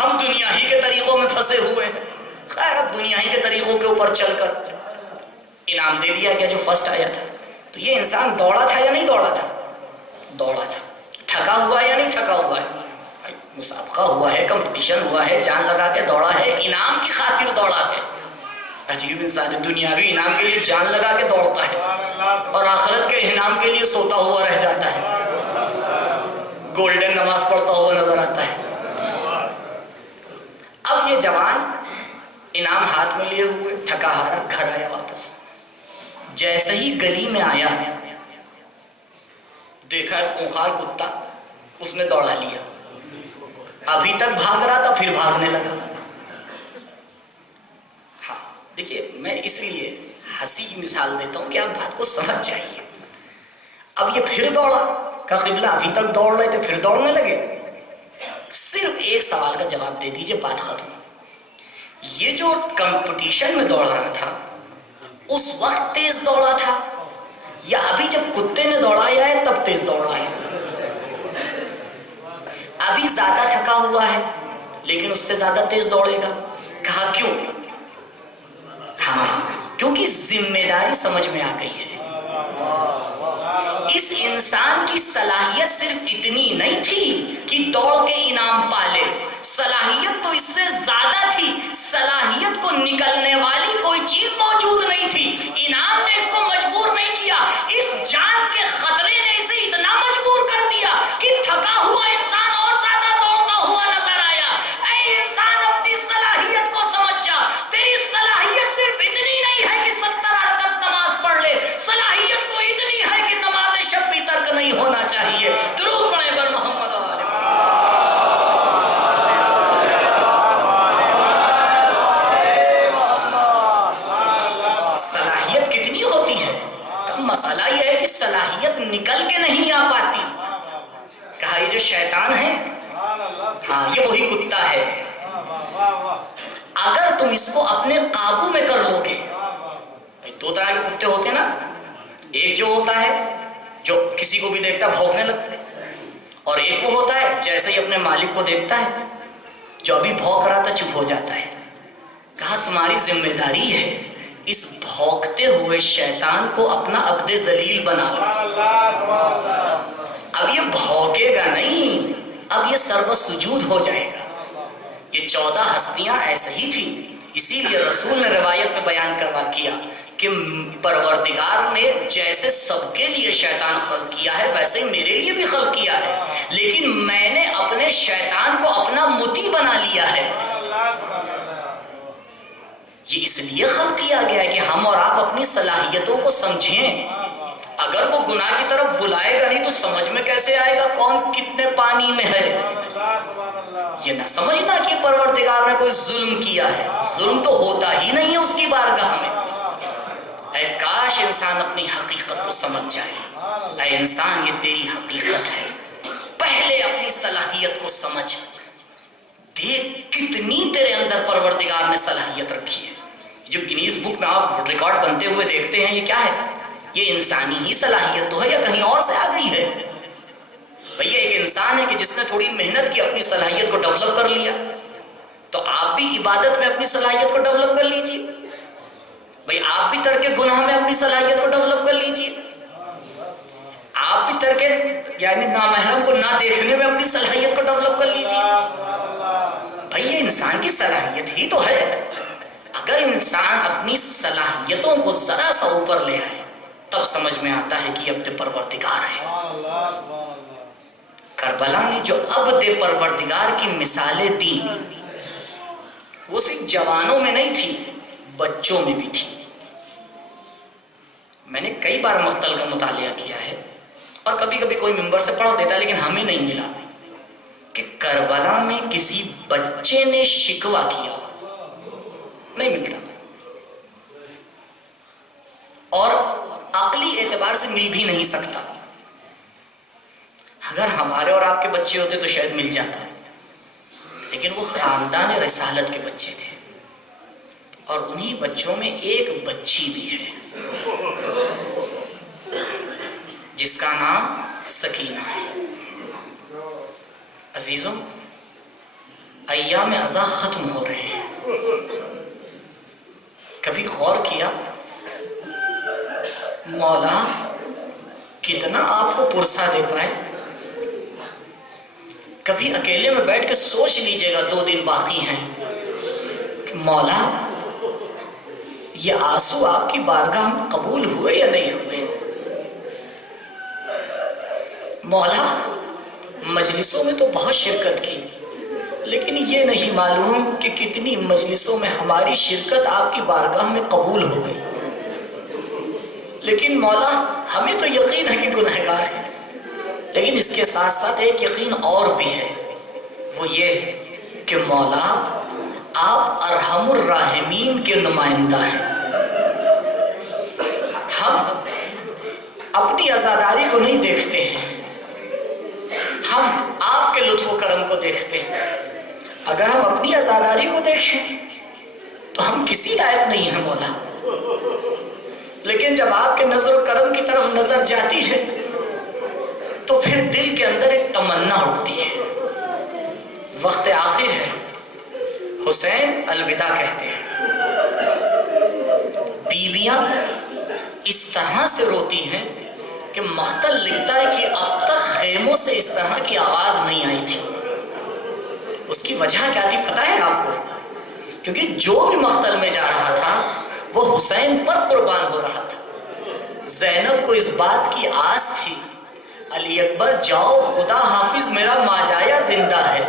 ہم دنیا ہی کے طریقوں میں پھنسے ہوئے ہیں۔ خیر اب دنیا ہی کے طریقوں کے اوپر چل کر انعام دے دیا گیا جو فرسٹ آیا تھا۔ تو یہ انسان دوڑا تھا یا نہیں دوڑا تھا؟ دوڑا تھا۔ تھکا ہوا ہے یا نہیں تھکا ہوا ہے؟ مسابقہ ہوا ہے، کمپٹیشن ہوا ہے، جان لگا کے دوڑا ہے، انعام کی خاطر دوڑا ہے۔ عجیب انسان ہے، دنیاوی انعام کے لیے جان لگا کے دوڑتا ہے اور آخرت کے انعام کے لیے سوتا ہوا رہ جاتا ہے، گولڈن نماز پڑھتا ہوا نظر آتا ہے۔ اب یہ جوان انعام ہاتھ میں لیے ہوئے تھکا ہارا گھر آیا واپس۔ جیسے ہی گلی میں آیا دیکھا خونخوار کتا، اس نے دوڑا لیا۔ ابھی تک بھاگ رہا تھا، پھر بھاگنے لگا۔ ہاں دیکھیے میں اس لیے ہنسی کی مثال دیتا ہوں کہ آپ بات کو سمجھ جائیے۔ اب یہ پھر دوڑا، کہا قبلہ ابھی تک دوڑ رہے تھے پھر دوڑنے لگے؟ صرف ایک سوال کا جواب دے دیجئے، بات ختم۔ یہ جو کمپٹیشن میں دوڑ رہا تھا اس وقت تیز دوڑا تھا یا ابھی جب کتے نے دوڑایا ہے تب تیز دوڑا ہے؟ ابھی زیادہ تھکا ہوا ہے لیکن اس سے زیادہ تیز دوڑے گا۔ کہا کیوں؟ ہاں کیونکہ ذمہ داری سمجھ میں آ گئی ہے۔ اس انسان کی صلاحیت صرف اتنی نہیں تھی کہ دوڑ کے انعام پالے، صلاحیت تو اس سے زیادہ تھی۔ صلاحیت کو نکلنے والی کوئی چیز موجود نہیں تھی، نکل کے نہیں آ پاتی. کہا یہ جو شیطان ہے ہاں یہ وہی کتا ہے. اگر تم اس کو اپنے قابو میں کر لو گے. دو طرح کے کتے ہوتے ہیں نا. ایک جو ہوتا ہے جو کسی کو بھی دیکھتا بھونکنے لگتا ہے, اور ایک وہ ہوتا ہے جیسے ہی اپنے مالک کو دیکھتا ہے جو ابھی بھونک رہا تھا چپ ہو جاتا ہے. کہا تمہاری ذمہ داری ہے اس بھونکتے ہوئے شیطان کو اپنا عبد ذلیل بنا لو. اب یہ بھونکے گا نہیں, اب یہ سرو سجود ہو جائے گا. یہ 14 ہستیاں ایسے ہی تھی. اسی لیے رسول نے روایت میں بیان کروا کیا کہ پروردگار نے جیسے سب کے لیے شیطان خلق کیا ہے ویسے ہی میرے لیے بھی خلق کیا ہے, لیکن میں نے اپنے شیطان کو اپنا مطیع بنا لیا ہے. یہ اس لیے خلق کیا گیا ہے کہ ہم اور آپ اپنی صلاحیتوں کو سمجھیں. اگر وہ گناہ کی طرف بلائے گا نہیں تو سمجھ میں کیسے آئے گا کون کتنے پانی میں ہے. یہ نہ سمجھنا کہ پروردگار نے کوئی ظلم کیا ہے. ظلم تو ہوتا ہی نہیں ہے اس کی بارگاہ میں. اے کاش انسان اپنی حقیقت کو سمجھ جائے. اے انسان یہ تیری حقیقت ہے, پہلے اپنی صلاحیت کو سمجھ. دیکھ کتنی تیرے اندر پروردگار نے صلاحیت رکھی ہے. جو گنیز بک میں آپ ریکارڈ بنتے ہوئے دیکھتے ہیں یہ کیا ہے؟ یہ انسانی ہی صلاحیت تو ہے یا کہیں اور سے آ گئی ہے؟ بھئی ایک انسان ہے کہ جس نے تھوڑی محنت کی اپنی صلاحیت کو ڈیولپ کر لیا. تو آپ بھی عبادت میں اپنی صلاحیت کو ڈیولپ کر لیجئے. بھئی آپ بھی ترک گناہ میں اپنی صلاحیت کو ڈیولپ کر لیجئے. آپ بھی ترک یعنی نامحرم کو نہ دیکھنے میں اپنی صلاحیت کو ڈیولپ کر لیجئے. بھئی یہ انسان کی صلاحیت ہی تو ہے. اگر انسان اپنی صلاحیتوں کو ذرا سا اوپر لے آئے تب سمجھ میں آتا ہے کہ یہ عبد پروردگار ہے. کربلا نے جو عبد پروردگار کی مثالیں دی وہ صرف جوانوں میں نہیں تھی, بچوں میں بھی تھی. میں نے کئی بار مقتل کا مطالعہ کیا ہے اور کبھی کبھی کوئی ممبر سے پڑھ دیتا ہے, لیکن ہمیں نہیں ملا کہ کربلا میں کسی بچے نے شکوہ کیا. نہیں ملتا, اور عقلی اعتبار سے مل بھی نہیں سکتا. اگر ہمارے اور آپ کے بچے ہوتے تو شاید مل جاتا, لیکن وہ خاندان رسالت کے بچے تھے, اور انہی بچوں میں ایک بچی بھی ہے جس کا نام سکینہ ہے. عزیزوں, ایام عزا ختم ہو رہے ہیں. کبھی غور کیا مولا کتنا آپ کو پرسہ دے پائے؟ کبھی اکیلے میں بیٹھ کے سوچ لیجئے گا 2 دن باقی ہیں کہ مولا یہ آنسو آپ کی بارگاہ میں قبول ہوئے یا نہیں ہوئے. مولا مجلسوں میں تو بہت شرکت کی, لیکن یہ نہیں معلوم کہ کتنی مجلسوں میں ہماری شرکت آپ کی بارگاہ میں قبول ہو گئی. لیکن مولا ہمیں تو یقین ہے کہ گنہگار ہیں, لیکن اس کے ساتھ ساتھ ایک یقین اور بھی ہے, وہ یہ کہ مولا آپ ارحم الراحمین کے نمائندہ ہیں. ہم اپنی عزاداری کو نہیں دیکھتے ہیں, ہم آپ کے لطف و کرم کو دیکھتے ہیں. اگر ہم اپنی عزاداری کو دیکھیں تو ہم کسی لائق نہیں ہیں مولا, لیکن جب آپ کے نظر و کرم کی طرف نظر جاتی ہے تو پھر دل کے اندر ایک تمنا اٹھتی ہے. وقت آخر ہے, حسین الوداع کہتے ہیں. بیویاں اس طرح سے روتی ہیں کہ مقتل لکھتا ہے کہ اب تک خیموں سے اس طرح کی آواز نہیں آئی تھی. اس کی وجہ کیا تھی پتہ ہے آپ کو؟ کیونکہ جو بھی مقتل میں جا رہا تھا وہ حسین پر قربان ہو رہا تھا. زینب کو اس بات کی آس تھی علی اکبر جاؤ خدا حافظ میرا ماجایا زندہ ہے.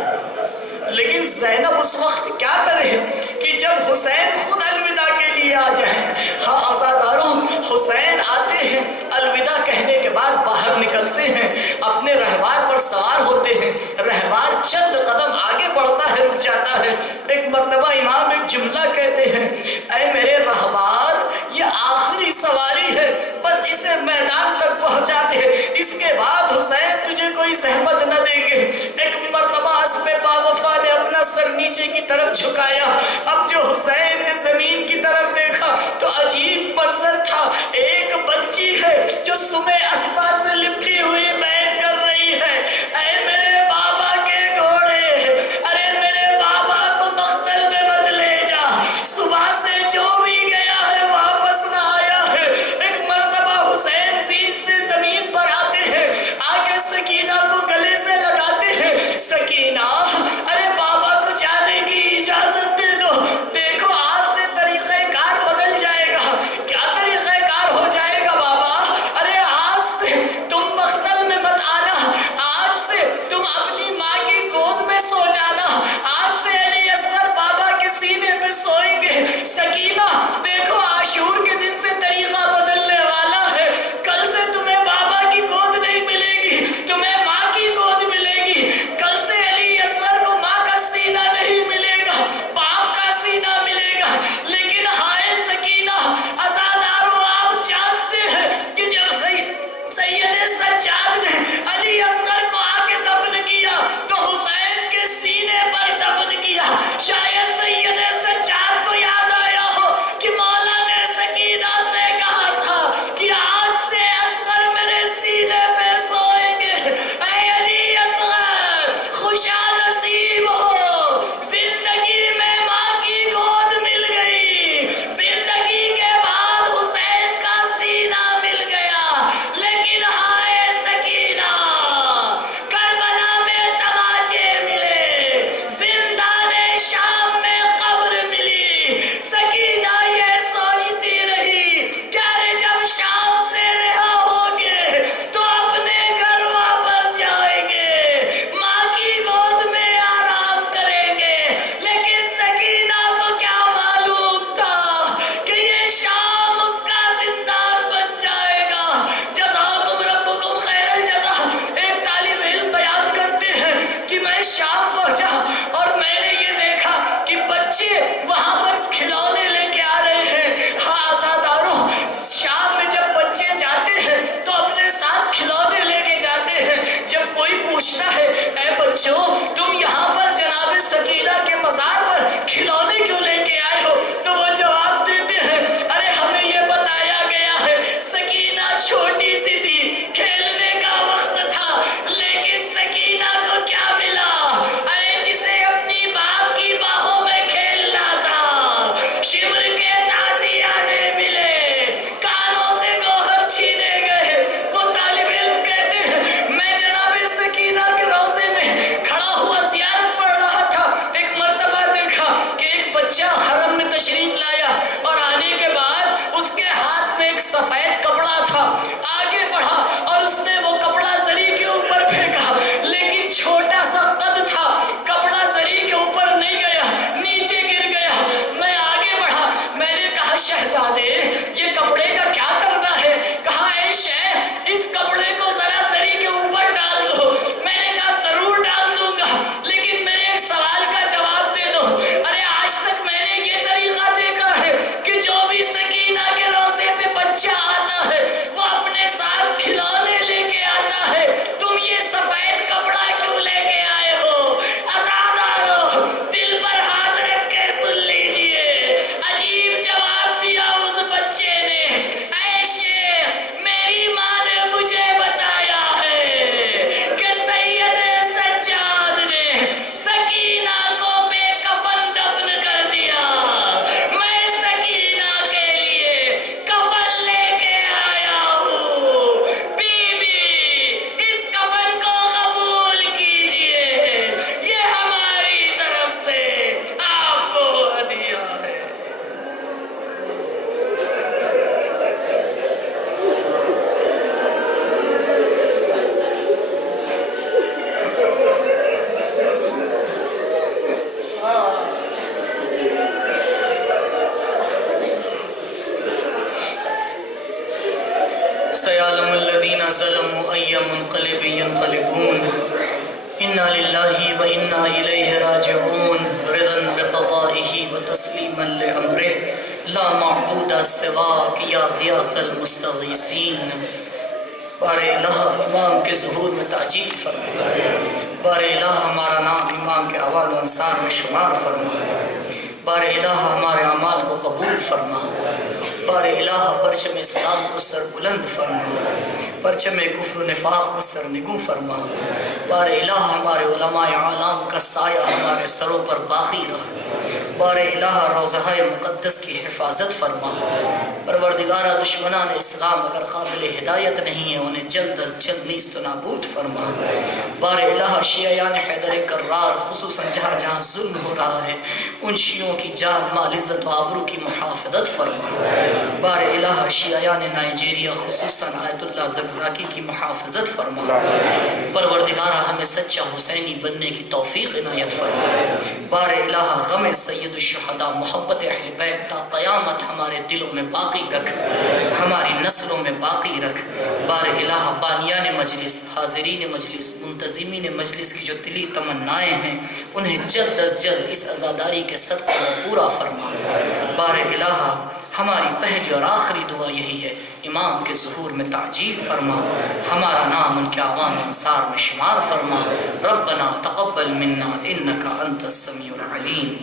لیکن زینب اس وقت کیا کرے کہ جب حسین خود الوداع کے لیے آ جائیں. ہاں عزاداروں, حسین آتے ہیں, الوداع کہنے کے بعد باہر نکلتے ہیں, اپنے رہوار پر سوار ہوتے ہیں. رہوار چند قدم آگے بڑھتا ہے, رک جاتا ہے. ایک مرتبہ امام ایک جملہ کہتے ہیں, اے میرے رہوار یہ آخری سواری ہے, بس اسے میدان تک پہنچا دے، اس کے بعد حسین تجھے کوئی زحمت نہ دیں گے۔ ایک مرتبہ اسب باوفا نے اپنا سر نیچے کی طرف جھکایا، اب جو حسین نے زمین کی طرف دیکھا تو عجیب منظر تھا، ایک بچی ہے جو سمے اسبا سے لپٹی ہوئی بیٹھ کر رہی ہے۔ اے میرے بابا کے گھوڑے، ارے میرے بابا کو مقتل میں مت لے جا، صبح سے جو بھی گیا ہے واپس نہ آیا ہے۔ ایک مرتبہ حسین زین سے زمین پر آتے ہیں، آگے سکینہ کو گلے سے لگاتے ہیں، سکینہ ارے بابا کو جانے کی اجازت دے دو، دیکھو آج سے طریقہ کار بدل جائے گا۔ کیا طریقہ کار ہو جائے گا بابا؟ ارے آج سے تم مقتل میں مت آنا، آج سے تم اپنی ماں کی گود میں سو جانا، آج سے علی اصغر بابا کے سینے پہ سوئیں گے۔ سکینہ دیکھو عاشور کے دن سے طریقہ بدلنے والا ہے، کل سے تمہیں بابا کی گود نہیں ملے گی، تمہیں ماں کی گود ملے گی، کل سے علی اصغر کو ماں کا سینہ نہیں ملے گا، باپ کا سینہ ملے گا۔ لیکن ہائے سکینہ عزادارو، آپ جانتے ہیں کہ جب سید سجاد نے علی اصغر کو آ کے دفن کیا تو حسین کے سینے پر دفن کیا۔ شاید سید سجاد کو یاد آیا ہو کہ مولا نے سکینہ سے کہا تھا کہ آج سے اصغر میرے سینے پہ سوئیں گے۔ اے علی اصغر خوشا نصیب ہو، زندگی میں ماں کی گود مل گئی، زندگی کے بعد حسین کا سینہ مل گیا۔ لیکن ہائے سکینہ، کربلا میں تماچے ملے، زندان شام میں قبر ملی۔ سکینہ یہ سوچتی رہی کہ ارے جب شام سے رہا ہوگے تو اپنے گھر واپس جائیں گے، ماں کی گود میں آرام کریں گے۔ لیکن سکینہ کو کیا معلوم تھا کہ یہ شام اس کا زندان بن جائے گا۔ جزاکم ربکم خیر الجزا۔ ایک طالب علم بیان کرتے ہیں کہ میں شام پہنچا اور میں نے یہ دیکھا کہ بچے وہاں پر کھلونے لے کے آ رہے ہیں۔ ہاں عزادارو، شام میں جب بچے جاتے ہیں تو اپنے ساتھ کھلونے لے کے جاتے ہیں۔ جب کوئی پوچھتا ہے اے بچوں تم یہاں پر جناب سکینہ کے مزار پر کھلونے کیوں لے کے آئے ہو، تو وہ جواب دیتے ہیں ارے ہمیں یہ بتایا گیا ہے سکینہ چھوٹی سی تھی، کھیلنے کا وقت تھا، لیکن سکینہ کو کیا ملا؟ ارے جسے اپنی باپ کی باہوں میں کھیلنا تھا، شمر کے تازیانے ملے، کانوں سے گوہر چھینے گئے۔ وہ طالب علم کہتے ہیں میں جناب سکینہ کے روضے میں کھڑا ہوا زیارت پڑھ رہا تھا، ایک مرتبہ دیکھا کہ ایک بچہ حرم میں تشریف لایا اور آنے کے بعد اس کے ہاتھ میں ایک سفید کپڑا تھا۔ آگے بڑھا اور اس نے وہ کپڑا زری کے اوپر پھینکا، لیکن چھوٹا سا قد تھا، کپڑا زری کے اوپر نہیں گیا، نیچے گر گیا۔ میں آگے بڑھا، میں نے کہا شہزادے یہ کپڑے کا کیا کرنا ہے؟ کہا اے شیخ اس کپڑے کو ذرا زری کے اوپر ڈال دو۔ میں نے کہا ضرور ڈال دوں گا، لیکن میرے ایک سوال کا جواب دے دو۔ ارے آج تک میں نے یہ طریقہ دیکھا ہے کہ جو بھی سکینہ کے روضے پہ بچہ آتا ہے وہ اپنے ساتھ کھلونے لے کے آتا ہے، تم یہ سفید کپڑا کیوں لے کے آئے ہو؟ عزادارو دل پر ہاتھ رکھ کے سن لیجئے، عجیب جواب دیا اس بچے نے۔ اے شیخ میری ماں نے مجھے بتایا ہے کہ سید سجاد نے سکینہ کو بے کفن دفن کر دیا، میں سکینہ کے لیے کفن لے کے آیا ہوں۔ بی بی اس کفن کو قبول کیجئے، یہ ہماری طرف سے آپ کو ہدیہ ہے۔ سيعلم الذين ظلموا أي منقلب ينقلبون إنا لله وإنا إليه راجعون رضا بقضائه وتسليما لأمره لا معبود سواك يا غياث المستغيثين۔ بار الہ امام کے ظہور میں تعجیل فرما، بار الہ ہمارا نام امام کے اعوان و انصار میں شمار فرما، بار الہ ہمارے اعمال کو قبول فرما، بار الہ پرچم اسلام کو سر بلند فرما، پرچم کفر و نفاق کو سر نگوں فرما، بار الہ ہمارے علماء عالم کا سایہ ہمارے سروں پر باقی رکھ، بار الہ روضہ مقدس کی حفاظت فرما، پروردگارہ دشمنان اسلام اگر قابل ہدایت نہیں ہے انہیں جلد از جلد نیست و نابود فرما، بار الہ شیعیان حیدر کرار خصوصاً جہاں جہاں ظلم ہو رہا ہے ان شیعوں کی جان مال عزت و آبرو کی محافظت فرما، بار الہ شیعیان نائجیریا خصوصاً آیت اللہ زقزاقی کی محافظت فرما، پروردگارہ ہمیں سچا حسینی بننے کی توفیق عنایت فرما، بار الہ غم سید الشہداء محبت اہل بیت تا قیامت ہمارے دلوں میں باقی رکھ، ہماری نسلوں میں باقی رکھ، بار الہ بانیان مجلس، حاضرین مجلس، منتظمین مجلس کی جو دلی تمنائیں ہیں انہیں جلد از جلد اس عزاداری کے صدقے میں پورا فرما، بار الہ ہماری پہلی اور آخری دعا یہی ہے امام کے ظہور میں تعجیل فرما، ہمارا نام ان کے اعوان و انصار میں شمار فرما، ربنا تقبل منا انکا انت السمیع العلیم۔